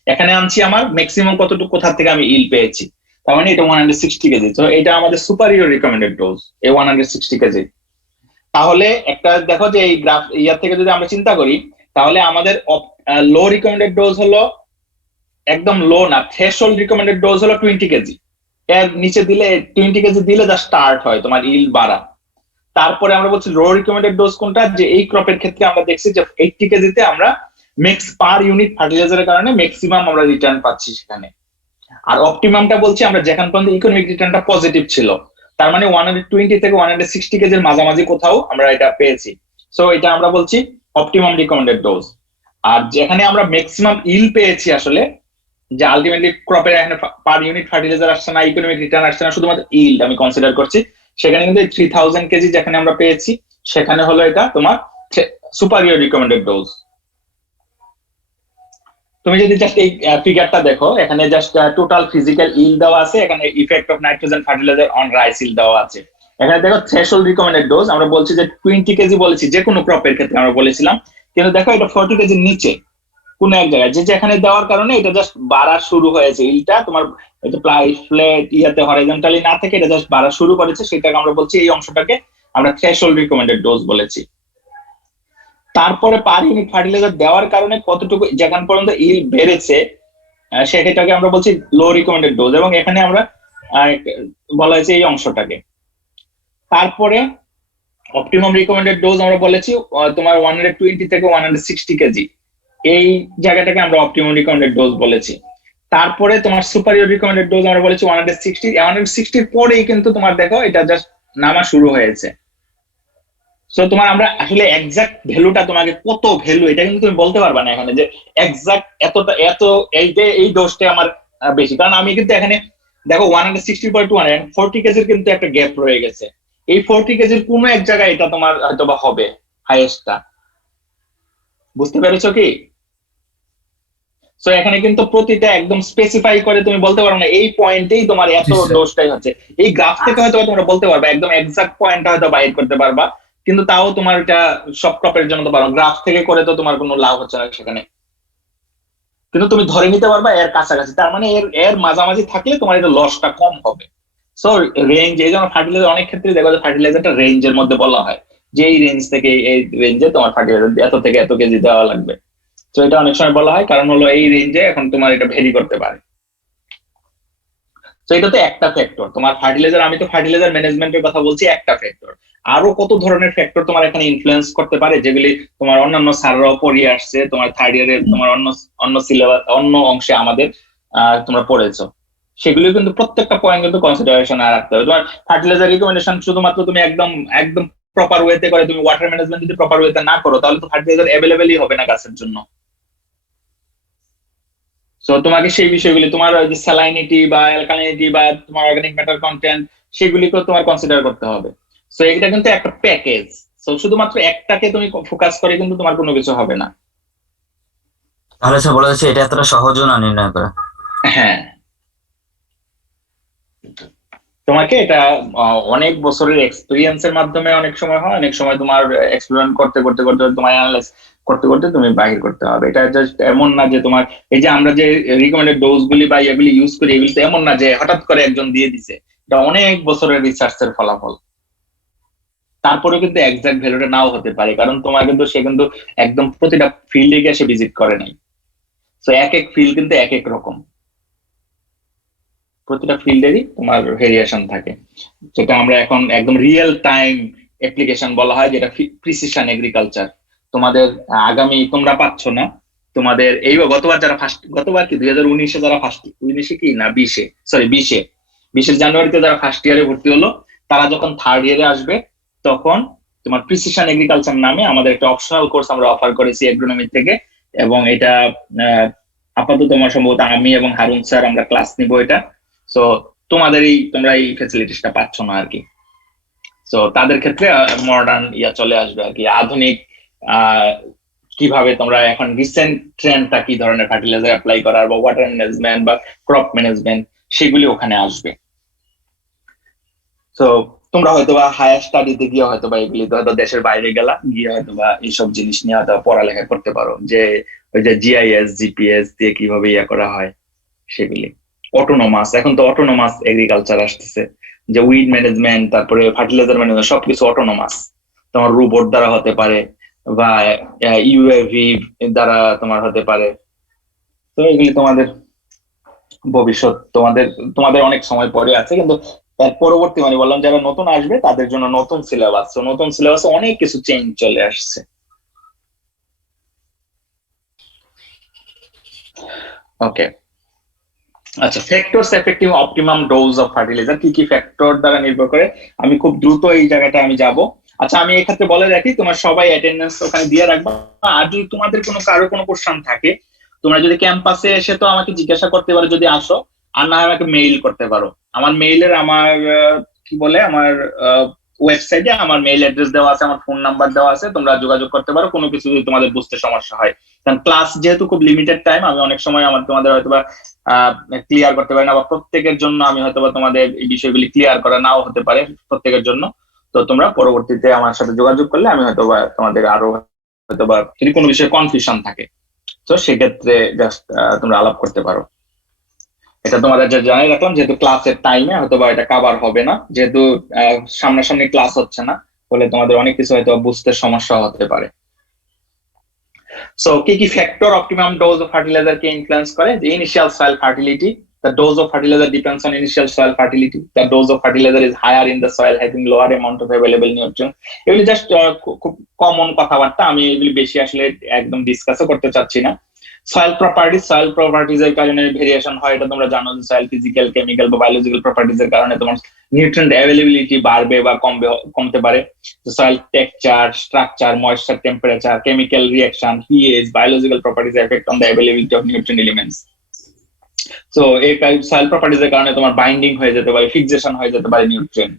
এখানে আনছি আমার ম্যাক্সিমাম কতটুকু কোথা থেকে আমি ইল পেয়েছি, তার মানে এটা 160 কেজি। তো এটা আমাদের সুপারিয়র রিকমেন্ডেড ডোজ এই 160 কেজি। তাহলে একটা দেখো যে এই গ্রাফ ইয়ার থেকে যদি আমরা চিন্তা করি, তাহলে আমাদের লো রিকমেন্ডেড ডোজ হলো একদম লো না, থ্রেশহোল্ড রিকমেন্ডেড ডোজ হলো 20 কেজি। এর নিচে দিলে 20 কেজি দিলে যা স্টার্ট হয় তোমার ইল বাড়া। তারপরে আমরা বলছি লো রিকমেন্ডেড ডোজ কোনটা, যে এই ক্রপের ক্ষেত্রে আমরা দেখছি যে 80 কেজিতে আমরা মেক্স পার ইউনিট ফার্টিলাইজারের কারণে ম্যাক্সিমাম আমরা রিটার্ন পাচ্ছি সেখানে। আর অপটিমামটা বলছি আমরা যেখান পর্যন্ত ইকোনমিক রিটার্নটা পজিটিভ ছিল, তার মানে 120 থেকে 160 কেজির মাঝামাঝি কোথাও আমরা এটা পেয়েছি। সো এটা আমরা বলছি অপটিমাম রিকমেন্ডেড ডোজ। আর যেখানে আমরা ম্যাক্সিমাম ইল পেয়েছি আসলে, যে আলটিমেটলি ক্রপের এখানে পার ইউনিট ফার্টিলাইজার আসছে না, ইকোনমিক রিটার্ন আসছে না, শুধুমাত্র ইল্ড আমি কনসিডার করছি, সেখানে কিন্তু 3000 কেজি যেখানে আমরা পেয়েছি সেখানে হলো এটা তোমার সুপারিয়র রিকমেন্ডেড ডোজ। তুমি যদি জাস্ট এই ফিগারটা দেখো, এখানে জাস্ট টোটাল ফিজিক্যাল ইল দেওয়া আছে, এখানে effect of nitrogen fertiliser on rice yield দেওয়া আছে। এখানে দেখো থ্রেশহোল্ড রিকমেন্ডেড ডোজ আমরা বলছি যে 20 কেজি বলেছি যে কোনো ক্রপের ক্ষেত্রে আমরা বলেছিলাম, কিন্তু দেখো এটা 40 কেজির নিচে কোন এক জায়গায়, যে যেখানে দেওয়ার কারণে এটা জাস্ট বাড়া শুরু হয়েছে। ইলটা তোমার এটা ফ্ল্যাট ইয়াতে হরাইজন্টালি না থেকে এটা জাস্ট বাড়া শুরু করেছে, সেটাকে আমরা বলছি এই অংশটাকে আমরা থ্রেশহোল্ড রিকমেন্ডেড ডোজ বলেছি। তারপরে পার ইউনিট ফার্টিলাইজার দেওয়ার কারণে কতটুকু যেখান পর্যন্ত ইল বেড়েছে সেটাকে আমরা বলছি লো রিকমেন্ডেড ডোজ, এবং এখানে আমরা বলা হয়েছে এই অংশটাকে। তারপরে অপটিমাম রিকমেন্ডেড ডোজ আমরা বলেছি তোমার 120 থেকে 160 কেজি, এই জায়গাটাকে আমরা অপটিমাম রিকমেন্ডেড ডোজ বলেছি। তারপরে তোমার সুপারিয়র রিকমেন্ডেড ডোজ আমরা বলেছি 160 পরেই কিন্তু তোমার দেখো এটা জাস্ট নামা শুরু হয়েছে। সো তোমার আমরা আসলে এক্সাক্ট ভ্যালুটা তোমাকে কত ভ্যালু এটা কিন্তু তুমি বলতে পারবা না এখানে, যে এক্সাক্ট এতটা এত এই ডোজটা আমার বেশি, কারণ আমি কিন্তু এখানে দেখো 160 পরে 240 কেজির কিন্তু একটা গ্যাপ রয়ে গেছে। এই 40 কেজির কোনো এক জায়গায় এটা তোমার হয়তো বা হবে হাইয়েস্টটা, বুঝতে পেরেছো কি? সো এখানে কিন্তু প্রতিটা একদম স্পেসিফাই করে তুমি বলতে পারো না এই পয়েন্টেই তোমার এত ডোজটাই হচ্ছে। এই গ্রাফ থেকে হয়তো তোমরা বলতে পারবা, একদম এক্সাক্ট পয়েন্টটা হয়তো বাইর করতে পারবা, কিন্তু তাও তোমার এটা সব ক্রপের জন্য তো পারো, গ্রাফ থেকে করে তো তোমার কোনো লাভ হচ্ছে না সেখানে, কিন্তু তুমি ধরে নিতে পারবা এর কাছাকাছি, তার মানে এর মাঝামাঝি থাকলে তোমার এটা লসটা কম হবে। সো রেঞ্জ, এই জন্য ফার্টিলাইজার অনেক ক্ষেত্রে দেখো যে ফার্টিলাইজারটা রেঞ্জের মধ্যে বলা হয়, যে এই রেঞ্জ থেকে এই রেঞ্জে তোমার ফার্টিলাইজার এত থেকে এত কেজি দেওয়া লাগবে। তো এটা অনেক সময় বলা হয়, কারণ হলো এই রেঞ্জে এখন তোমার এটা ভেরি করতে পারে। তো এটা তো একটা ফ্যাক্টর তোমার ফার্টিলাইজার, আমি তো ফার্টিলাইজার ম্যানেজমেন্টের কথা বলছি, একটা ফ্যাক্টর। আরো কত ধরনের ফ্যাক্টর তোমার এখানে ইনফ্লুয়েন্স করতে পারে, যেগুলি তোমার অন্যান্য স্যাররাও পড়িয়ে আসছে, তোমার থার্ড ইয়ারের তোমার অন্য সিলেবাস অন্য অংশে আমাদের তোমরা পড়েছো, সেগুলো কিন্তু প্রত্যেকটা পয়েন্ট কিন্তু কনসিডারেশনে রাখতে হবে। তোমার ফার্টিলাইজার রিকমেন্ডেশন শুধুমাত্র তুমি একদম প্রপার ওয়েতে করে, তুমি ওয়াটার ম্যানেজমেন্ট যদি প্রপার ওয়েতে না করো তাহলে তো ফার্টিলাইজার অ্যাভেলেবেলই হবে না গাছের জন্য। সো তোমাকে সেই বিষয়গুলি তোমার যে স্যালাইনিটি বা অ্যালকালিনিটি বা তোমার অর্গানিক ম্যাটার কন্টেন্ট সেগুলিকেও তোমার কনসিডার করতে হবে। সো এটা কিন্তু একটা প্যাকেজ, সো শুধুমাত্র একটাকে তুমি ফোকাস করে কিন্তু তোমার কোনো কিছু হবে না। তাহলে স্যার বলা যাচ্ছে এটা এতটা সহজও না নির্ণয় করা। হ্যাঁ, তোমাকে এটা অনেক বছরের এক্সপিরিয়েন্সের মাধ্যমে অনেক সময় হয়, অনেক সময় তোমার এক্সপেরিমেন্ট করতে করতে তোমার অ্যানালাইজ করতে করতে তুমি বাহির করতে হবে। এটা জাস্ট এমন না যে তোমার এই যে আমরা যে রিকমেন্ডেড ডোজ গুলি বা এগুলি ইউজ করি, এগুলি তো এমন না যে হঠাৎ করে একজন দিয়ে দিছে, এটা অনেক বছরের রিসার্চের ফলাফল। তারপরে কিন্তু এক্সাক্ট ভ্যালুটা নাও হতে পারে, কারণ তোমার কিন্তু সে কিন্তু একদম প্রতিটা ফিল্ডে গিয়ে সে ভিজিট করে নাই। সো এক এক ফিল্ড কিন্তু এক এক রকম, প্রতিটা ফিল্ডেরই তোমার ভেরিয়েশন থাকে, যেটা আমরা এখন একদম রিয়েল টাইম অ্যাপ্লিকেশন বলা হয়, যেটা প্রিসিশন এগ্রিকালচার। তোমাদের আগামী তোমরা পাচ্ছ না, তোমাদের এই গতবার যারা গতবার কি 2019-এ যারা ফার্স্ট 19-এ কি না 20-এর জানুয়ারিতে যারা ফার্স্ট ইয়ারে ভর্তি হলো, তারা যখন থার্ড ইয়ারে আসবে তখন তোমার প্রিসিশন এগ্রিকালচার নামে আমাদের একটা অপশনাল কোর্স আমরা অফার করেছি এগ্রোনমি থেকে, এবং এটা আপাতত তোমার সম্ভবত আমি এবং হারুন স্যার আমরা ক্লাস নিব এটা। সো তোমরা এই ফ্যাসিলিটিসটা পাচ্ছ না আর কি। সো তাদের ক্ষেত্রে মডার্ন চলে আসবে আর কি, আধুনিক কিভাবে তোমরা এখন রিসেন্ট ট্রেন্ডটা কি ধরনের ফার্টিলাইজার অ্যাপ্লাই করার বা ওয়াটার ম্যানেজমেন্ট বা ক্রপ ম্যানেজমেন্ট সেগুলি ওখানে আসবে। সো তোমরা হয়তোবা হায়ার স্টাডিতে গিয়ে হয়তোবা এগুলি তো হয়তো দেশের বাইরে গেলা গিয়ে হয়তোবা এইসব জিনিস নিয়ে হয়তো পড়ালেখা করতে পারো, যে ওই যে জিআইএস জিপিএস দিয়ে কিভাবে ইয়ে করা হয় সেগুলি। অটোনোমাস, এখন তো অটোনোমাস এগ্রিকালচার আসতেছে, যে উইড ম্যানেজমেন্ট, তারপরে ফার্টিলাইজার ম্যানেজমেন্ট, সবকিছু অটোনোমাস তোমার রোবট দ্বারা হতে পারে বা ইউএভি দ্বারা তোমার হতে পারে। তো এগুলি তোমাদের ভবিষ্যৎ, তোমাদের অনেক সময় পরে আছে, কিন্তু এর পরবর্তী মানে বললাম যারা নতুন আসবে তাদের জন্য নতুন সিলেবাস, নতুন সিলেবাসে অনেক কিছু চেঞ্জ চলে আসছে। ওকে, আচ্ছা, factors effective optimum dose of fertiliser, কি কি ফ্যাক্টর দ্বারা নির্ভর করে, আমি খুব দ্রুত এই জায়গাটা আমি যাব। আচ্ছা, আমি এই ক্ষেত্রে বলে রাখি, তোমার সবাই অ্যাটেন্ডেন্স ওখানে দিয়ে রাখবা। আর যদি তোমাদের কারো কোনো কোশ্চেন থাকে, তোমরা যদি ক্যাম্পাসে এসে তো আমাকে জিজ্ঞাসা করতে পারো যদি আসো, আর না হয় আমাকে মেইল করতে পারো। আমার মেইলের আমার ওয়েবসাইটে আমার মেইল অ্যাড্রেস দেওয়া আছে, আমার ফোন নাম্বার দেওয়া আছে, তোমরা যোগাযোগ করতে পারো কোনো কিছু যদি তোমাদের বুঝতে সমস্যা হয়। কারণ ক্লাস যেহেতু খুব লিমিটেড টাইম, আমি অনেক সময় তোমাদের হয়তোবা ক্লিয়ার করতে পারি না, বা প্রত্যেকের জন্য আমি হয়তোবা তোমাদের এই বিষয়গুলি ক্লিয়ার করা নাও হতে পারে প্রত্যেকের জন্য। তো তোমরা পরবর্তীতে আমার সাথে যোগাযোগ করলে আমি হয়তোবা তোমাদের আরো হয়তোবা যদি কোনো বিষয়ে কনফিউশন থাকে তো সেক্ষেত্রে জাস্ট তোমরা আলাপ করতে পারো। এটা তোমাদের যা জানাই রাখলাম, যেহেতু ক্লাসের টাইমে হয়তোবা এটা কভার হবে না, যেহেতু সামনাসামনি ক্লাস হচ্ছে না, বলে তোমাদের অনেক কিছু হয়তো বুঝতে সমস্যা হতে পারে। সো কি factor optimum dose of fertiliser K influence করে? যে initial soil fertility, the dose of fertilizer depends on initial soil fertility. The dose of fertilizer is higher in the soil having lower amount of available nutrients. এগুলি জাস্ট খুব কমন কথাবার্তা, আমি এগুলি বেশি আসলে একদম ডিসকাসও করতে চাচ্ছি না। সয়েল প্রপার্টিজ এর কারণে ভেরিয়েশন হয়, এটা তোমরা জানো যে সয়েল ফিজিক্যাল, কেমিক্যাল বা বায়োলজিক্যাল প্রপার্টিজ এর কারণে তোমার নিউট্রিয়েন্ট অ্যাভেলেবিলিটি বাড়বে বা কমতে পারে। Soil texture, structure, moisture, temperature, chemical reaction, pH, biological properties effect on the availability of nutrient elements. So এই সয়েল প্রপার্টিজ এর কারণে তোমার বাইন্ডিং হয়ে যেতে পারে, ফিক্সেশন হয়ে যেতে পারে নিউট্রিয়েন্ট।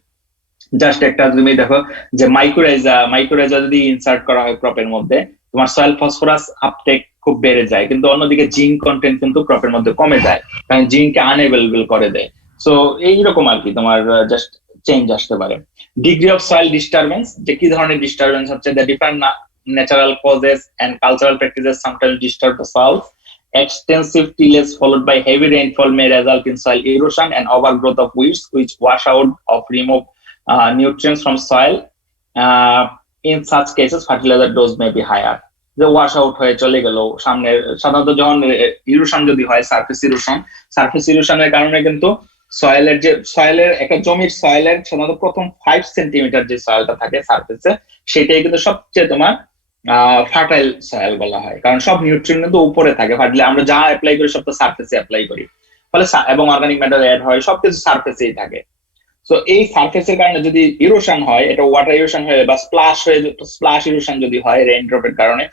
জাস্ট একটা তুমি দেখো যে মাইক্রোরাইজা যদি ইনসার্ট করা হয় ক্রপের মধ্যে, তোমার সয়েল ফসফরাস আপটেক খুব বেড়ে যায়, কিন্তু অন্যদিকে জিঙ্ক কন্টেন্ট কিন্তু ক্রপের মধ্যে কমে যায়, কারণ জিঙ্ককে আনএভেলেবল করে দেয়। সো এইরকম আর কি তোমার জাস্ট চেঞ্জ আসতে পারে। ডিগ্রি অফ সয়েল ডিস্টারবেন্স, যে কি ধরনের ডিস্টারবেন্স হচ্ছে, the different natural causes and cultural practices sometimes disturb the soil. Extensive tillage followed by heavy rainfall may result in soil erosion and overgrowth of weeds which wash out or remove nutrients from soil. In such cases, fertilizer dose may be higher. যে ওয়াশ আউট হয়ে চলে গেল সামনে, সাধারণত যখন ইরোশন যদি হয়, সারফেস ইরোশনের কারণে কিন্তু সয়েলের একটা জমির সয়েলের সাধারণত প্রথম 5 সেন্টিমিটার যে সয়েলটা থাকে সারফেসে, সেটাই কিন্তু সবচেয়ে তোমার ফার্টাইল সয়েল বলা হয়, কারণ সব নিউট্রিয়েন্ট কিন্তু উপরে থাকে। ফার্টিলাইজার আমরা যা অ্যাপ্লাই করি সব তো সারফেসে অ্যাপ্লাই করি, ফলে এবং অর্গানিক ম্যাটার অ্যাড হয়, সবকিছু সারফেসেই থাকে। সো এই সারফেসের কারণে যদি ইরোশন হয়, এটা ওয়াটার ইরোশন হয়ে বা স্প্লাশ ইরোশন যদি হয় রেইন ড্রপের কারণে,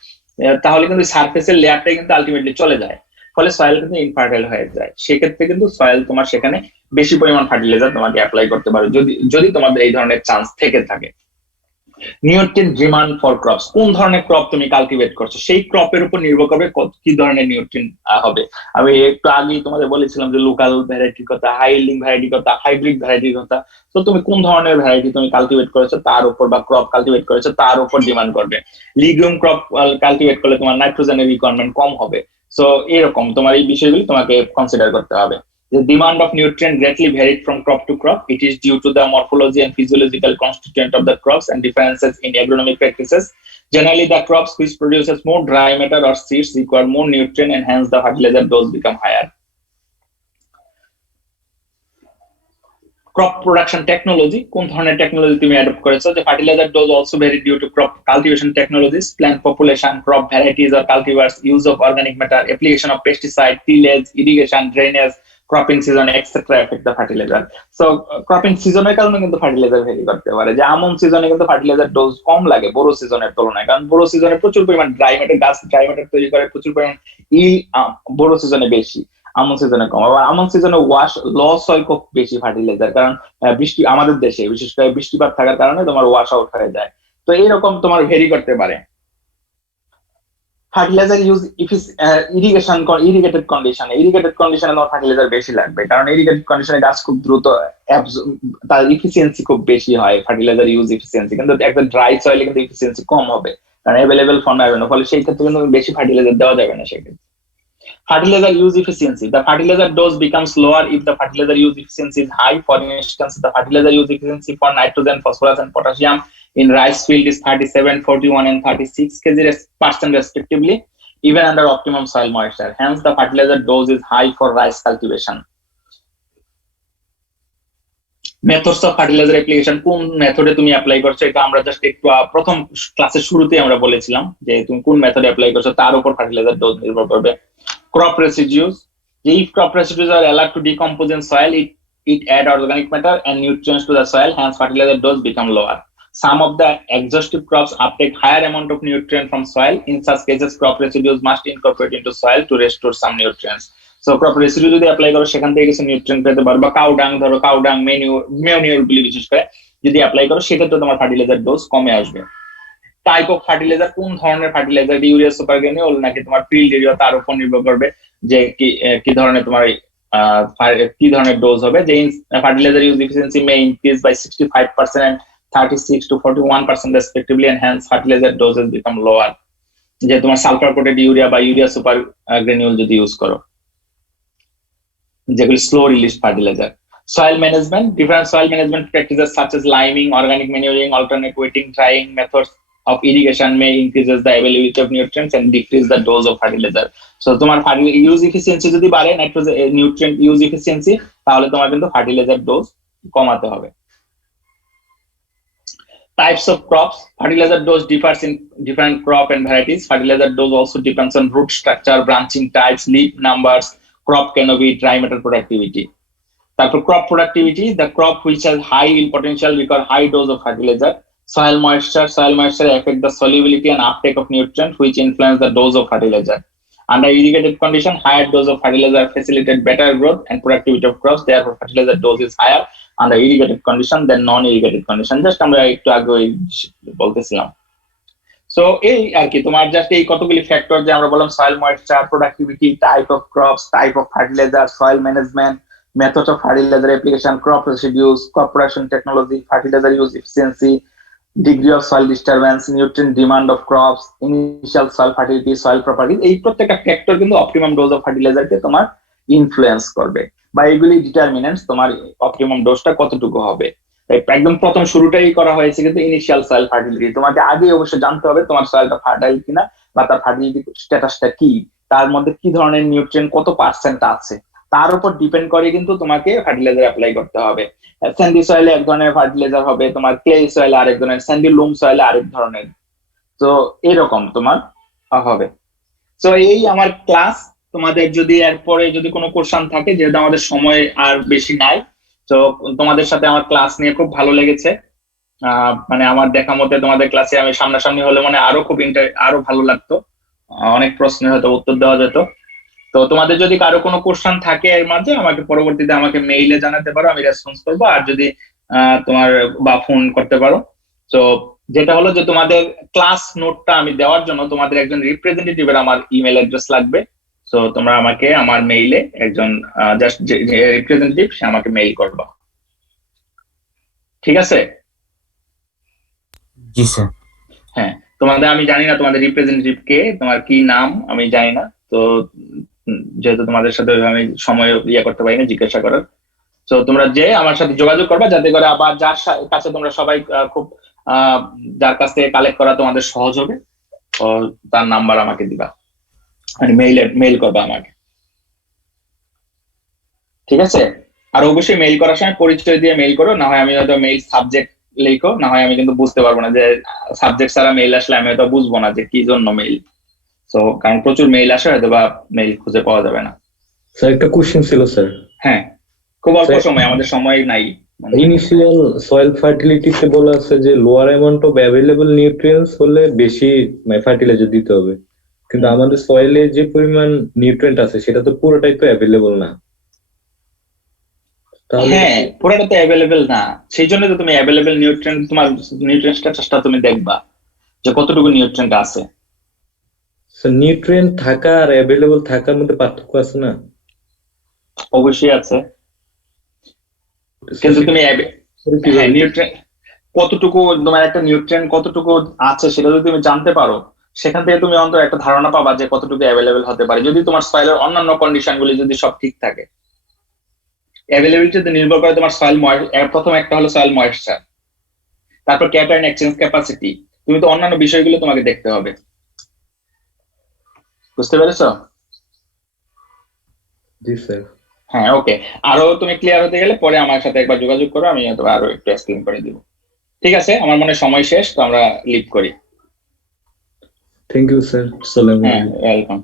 তাহলে কিন্তু সারফেসের লেয়ারটাই কিন্তু আলটিমেটলি চলে যায়, ফলে সয়েল কিন্তু ইনফার্টাইল হয়ে যায়। সেক্ষেত্রে কিন্তু সয়েল তোমার সেখানে বেশি পরিমাণ ফার্টিলাইজার তোমাকে অ্যাপ্লাই করতে পারো যদি তোমাদের এই ধরনের চান্স থেকে থাকে। নিউট্রিয়েন্ট ডিমান্ড ফর ক্রপস, কোন ধরনের ক্রপ তুমি কালটিভেট করছো সেই ক্রপের উপর নির্ভর করবে কি ধরনের নিউট্রিয়েন্ট হবে। আমি একটু আগেই তোমাদের বলেছিলাম যে লোকাল ভ্যারাইটির কথা, হাই ইল্ডিং ভ্যারাইটির কথা, হাইব্রিড ভ্যারাইটির কথা। তো তুমি কোন ধরনের ভ্যারাইটি তুমি কালটিভেট করেছো তার উপর, বা ক্রপ কালটিভেট করেছো তার উপর ডিমান্ড করবে। লিগিউম ক্রপ কালটিভেট করলে তোমার নাইট্রোজেনের রিকোয়ারমেন্ট কম হবে। সো এরকম তোমার এই বিষয়গুলি তোমাকে কনসিডার করতে হবে। The demand of nutrient greatly varied from crop to crop. It is due to the morphology and physiological constituent of the crops and differences in agronomic practices. Generally, the crops which produces more dry matter or seeds require more nutrient and hence the fertilizer dose become higher. Crop production technology, কোন ধরনের টেকনোলজি তুমি অ্যাডপ্ট করেছো? যে fertilizer dose also vary due to crop cultivation technologies, plant population, crop varieties or cultivars, use of organic matter, application of pesticide, tillage, irrigation, drainage, cropping season etc. affect the fertilizer. So cropping seasonal কারণে কিন্তু ফার্টিলাইজার ভ্যারি করতে পারে। যে আমন সিজনে কিন্তু ফার্টিলাইজার ডোজ কম লাগে বড় সিজনের তুলনায়, কারণ বড় সিজনে প্রচুর পরিমাণ ড্রাই ম্যাটার, গাছ ড্রাই ম্যাটার তৈরি করে, প্রচুর পরিমাণ বড় সিজনে বেশি, আমন সিজনে কম। আবার আমন সিজনে লস হয় খুব বেশি ফার্টিলাইজার, কারণ বৃষ্টি আমাদের দেশে বিশেষ করে বৃষ্টিপাত থাকার কারণে তোমার ওয়াশ আউট হয়ে যায়। তো এইরকম তোমার ভেরি করতে পারে। ফার্টিলাইজার ইউজ ইরিগেটেড কন্ডিশনে তোমার ফার্টিলাইজার বেশি লাগবে, কারণ ইরিগেটেড কন্ডিশনে গাছ খুব দ্রুত তার ইফিসিয়েন্সি খুব বেশি হয়, ফার্টিলাইজার ইউজ ইফিসিয়েন্সি। কিন্তু একটা ড্রাই সয়েলে কিন্তু ইফিসিয়েন্সি কম হবে, কারণ অ্যাভেলেবেল ফন্ড আসবে না, ফলে সেই ক্ষেত্রে কিন্তু বেশি ফার্টিলাইজার দেওয়া যাবে না সেক্ষেত্রে। Fertilizer use efficiency. The fertilizer dose becomes lower if the fertilizer use efficiency is high. For instance, the fertilizer use efficiency for nitrogen, phosphorus, and potassium in rice field is 37, 41, and 36 kg% respectively, even under optimum soil moisture. Hence, the fertilizer dose is high for rice cultivation. Methods of fertilizer application. কোন মেথডে তুমি অ্যাপ্লাই করছো এটা আমরা জাস্ট একটু প্রথম ক্লাসের শুরুতেই আমরা বলেছিলাম যে তুমি কোন মেথডে অ্যাপ্লাই করছো তার উপর ফার্টিলাইজার ডোজ নির্ভর করবে। Crop residues. If crop residues are allowed to decompose in soil, it add organic matter and nutrients to the soil, hence fertilizer dose become lower. Some of the exhaustive crops uptake higher amount of nutrient from soil. In such cases, crop residues must incorporate into soil to restore some nutrients. So crop residue যদি অ্যাপ্লাই করো সেখান থেকে কিছু নিউট্রিয়েন্ট পেতে পারো, বা কাউডাং ধরো, কাউডাং ম্যানিউর গুলি বিশেষ করে যদি অ্যাপ্লাই করো সেক্ষেত্রে তোমার ফার্টিলাইজার ডোজ কমে আসবে। টাইপ অফ ফার্টিলাইজার, কোন ধরনের ফার্টিলাইজার, ইউরিয়া, সুপার গ্রানুল নাকি তোমার ফিল্ড এরিয়া, তার উপর নির্ভর করবে যে কি ধরনের তোমার কি ধরনের ডোজ হবে। যে fertiliser use efficiency may increase by 65% and 36 to 41% respectively, and hence fertilizer doses become lower. যে তোমার সালফার কোটেড ইউরিয়া বা ইউরিয়া সুপার গ্রানুল যদি ইউজ করো, যেগুলো slow release fertiliser. Soil management. Different soil management practices such as liming, organic manuring, alternate wetting, drying methods of irrigation may increases the availability of nutrients and decrease the dose of fertilizer. So তোমার ইউজ এফিসিয়েন্সি যদি বাড়ে, নাইট্রোজেন নিউট্রিয়েন্ট ইউজ এফিসিয়েন্সি, তাহলে তোমার কিন্তু ফার্টিলাইজার ডোজ কমাতে হবে। Types of crops. Fertilizer dose differs in different crop and varieties. Fertilizer dose also depends on root structure, branching types, leaf numbers, crop canopy, dry matter productivity. Taরপর crop productivity, the crop which has high yield potential require high dose of fertilizer. Soil moisture affect the solubility and uptake of nutrients, which influence the dose of fertilizer. Under irrigated condition, higher dose of fertilizer facilitate better growth and productivity of crops. Therefore, fertilizer dose is higher under irrigated condition than non-irrigated condition. Just আমরা একটু আগে বলতেছিলাম। সো এই আর কি তোমার জাস্ট এই কতগুলি ফ্যাক্টর যে আমরা বললাম, soil moisture, productivity, type of crops, type of fertiliser, soil management, methods of fertilizer application, crop residues, crop production technology, fertilizer use efficiency, degree of soil disturbance, nutrient demand of crops, initial soil fertility, soil properties, এই প্রত্যেকটা ফ্যাক্টর কিন্তু অপটিমাম ডোজ অফ ফার্টিলাইজারকে তোমার ইনফ্লুয়েন্স করবে, বা এগুলি ডিটারমিনেন্টস তোমার অপটিমাম ডোজটা কতটুকু হবে। একদম প্রথম শুরুটাই করা হয়েছে কিন্তু ইনিশিয়াল সয়েল ফার্টিলিটি। তোমাকে আগে অবশ্যই জানতে হবে তোমার সয়েলটা ফার্টাইল কিনা, বা তার ফার্টিলিটি স্ট্যাটাসটা কি, তার মধ্যে কি ধরনের নিউট্রিয়েন্ট কত পার্সেন্ট আছে, তার উপর ডিপেন্ড করে কিন্তু তোমাকে ফার্টিলাইজার অ্যাপ্লাই করতে হবে। স্যান্ডি সয়েলে এক ধরনের ফার্টিলাইজার হবে, তোমার ক্লে সয়েলে আরেক ধরনের, স্যান্ডি লুম সয়েলে আরেক ধরনের, তো এরকম তোমার হবে। তো এই আমার ক্লাস। তোমাদের যদি এরপরে যদি কোনো কোশ্চেন থাকে, যেহেতু আমাদের সময় আর বেশি নাই, তো তোমাদের সাথে আমার ক্লাস নিয়ে খুব ভালো লেগেছে। মানে আমার দেখা মতে তোমাদের ক্লাসে আমি সামনাসামনি হলে মানে আরো ভালো লাগতো, অনেক প্রশ্নের হয়তো উত্তর দেওয়া যেত। তো তোমাদের যদি কারো কোনো কোশ্চেন থাকে এর মাঝে, আমাকে পরবর্তীতে আমাকে মেইলে জানাতে পারো, আমি রেসপন্স করবো। আর যদি তোমার বা ফোন করতে পারো। তো যেটা হলো যে তোমাদের ক্লাস নোটটা আমি দেওয়ার জন্য তোমাদের একজন রিপ্রেজেন্টেটিভের আমার ইমেল অ্যাড্রেস লাগবে। তো তোমরা আমাকে আমার মেইলে একজন জাস্ট যে রিপ্রেজেন্টেটিভ সে আমাকে মেইল করবা, ঠিক আছে? জি স্যার। হ্যাঁ, তোমাদের আমি জানি না তোমাদের রিপ্রেজেন্টেটিভ কে, তোমার কি নাম আমি জানি না, তো যেহেতু তোমাদের সাথে আমি সময় করতে পারি না জিজ্ঞাসা করার, তো তোমরা যে আমার সাথে যোগাযোগ করবা, যাতে করে আবার যার কাছে তোমরা সবাই খুব যার কাছ থেকে কালেক্ট করা তোমাদের সহজ হবে, তার নাম্বার আমাকে দিবা, মানে মেইল করবা আমাকে, ঠিক আছে? আর অবশ্যই মেইল করার সময় পরিচয় দিয়ে মেইল করো, না হয় আমি হয়তো মেইল সাবজেক্ট লিখো, না হয় আমি কিন্তু বুঝতে পারবো না, যে সাবজেক্ট ছাড়া মেইল আসলে আমি হয়তো বুঝবো না যে কি জন্য মেইল। তো কারণ প্রচুর মেইল আসে, হয়তো বা মেইল খুঁজে পাওয়া যাবে না। স্যার একটা কোশ্চেন ছিল স্যার। হ্যাঁ, খুব অল্প সময়, আমাদের সময় নাই। ইনিশিয়াল সয়েল ফার্টিলিটিতে বলা আছে যে lower amount of available nutrients হলে বেশি ফার্টিলাইজার দিতে হবে, কিন্তু আমাদের সয়েলে যে পরিমাণ নিউট্রিয়েন্ট আছে সেটা তো পুরোটাই তো অ্যাভেলেবল না। হ্যাঁ, পুরোটা তো অ্যাভেলেবল না, সেই জন্য তো তুমি অ্যাভেলেবল নিউট্রিয়েন্ট, তোমার নিউট্রিয়েন্ট স্ট্যাটাসটা তুমি দেখবা যে কতটুকু নিউট্রিয়েন্ট আছে। নিউট্রিয়েন্ট থাকা আর অ্যাভেলেবল থাকার মধ্যে পার্থক্য আছে না? অবশ্যই আছে, কিন্তু তুমি নিউট্রিয়েন্ট কতটুকু, তোমার একটা নিউট্রিয়েন্ট কতটুকু আছে সেটা যদি তুমি জানতে পারো, সেখান থেকে তুমি অন্তত একটা ধারণা পাবা যে কতটুকু অ্যাভেলেবেল হতে পারে। যদি তোমার সয়েলের অন্যান্য কন্ডিশন গুলি যদি সব ঠিক থাকে, অ্যাভেলেবিলিটিতে নির্ভর করে তোমার সয়েল প্রথম একটা হলো সয়েল ময়েশ্চার, তারপর ক্যাটায়ন এক্সচেঞ্জ ক্যাপাসিটি। তুমি তো অন্যান্য বিষয়গুলো তোমাকে দেখতে হবে, বুঝতে পেরেছো? জি স্যার। হ্যাঁ, ওকে। আরো তুমি ক্লিয়ার হতে গেলে পরে আমার সাথে একবার যোগাযোগ করো, আমি আরো একটু এক্সপ্লেইন করে দিব। ঠিক আছে, আমার মনে হয় সময় শেষ, তো আমরা লিভ করি। Thank you sir. আসসালামু হ্যাঁ, আলাইকুম। ওয়েলকাম।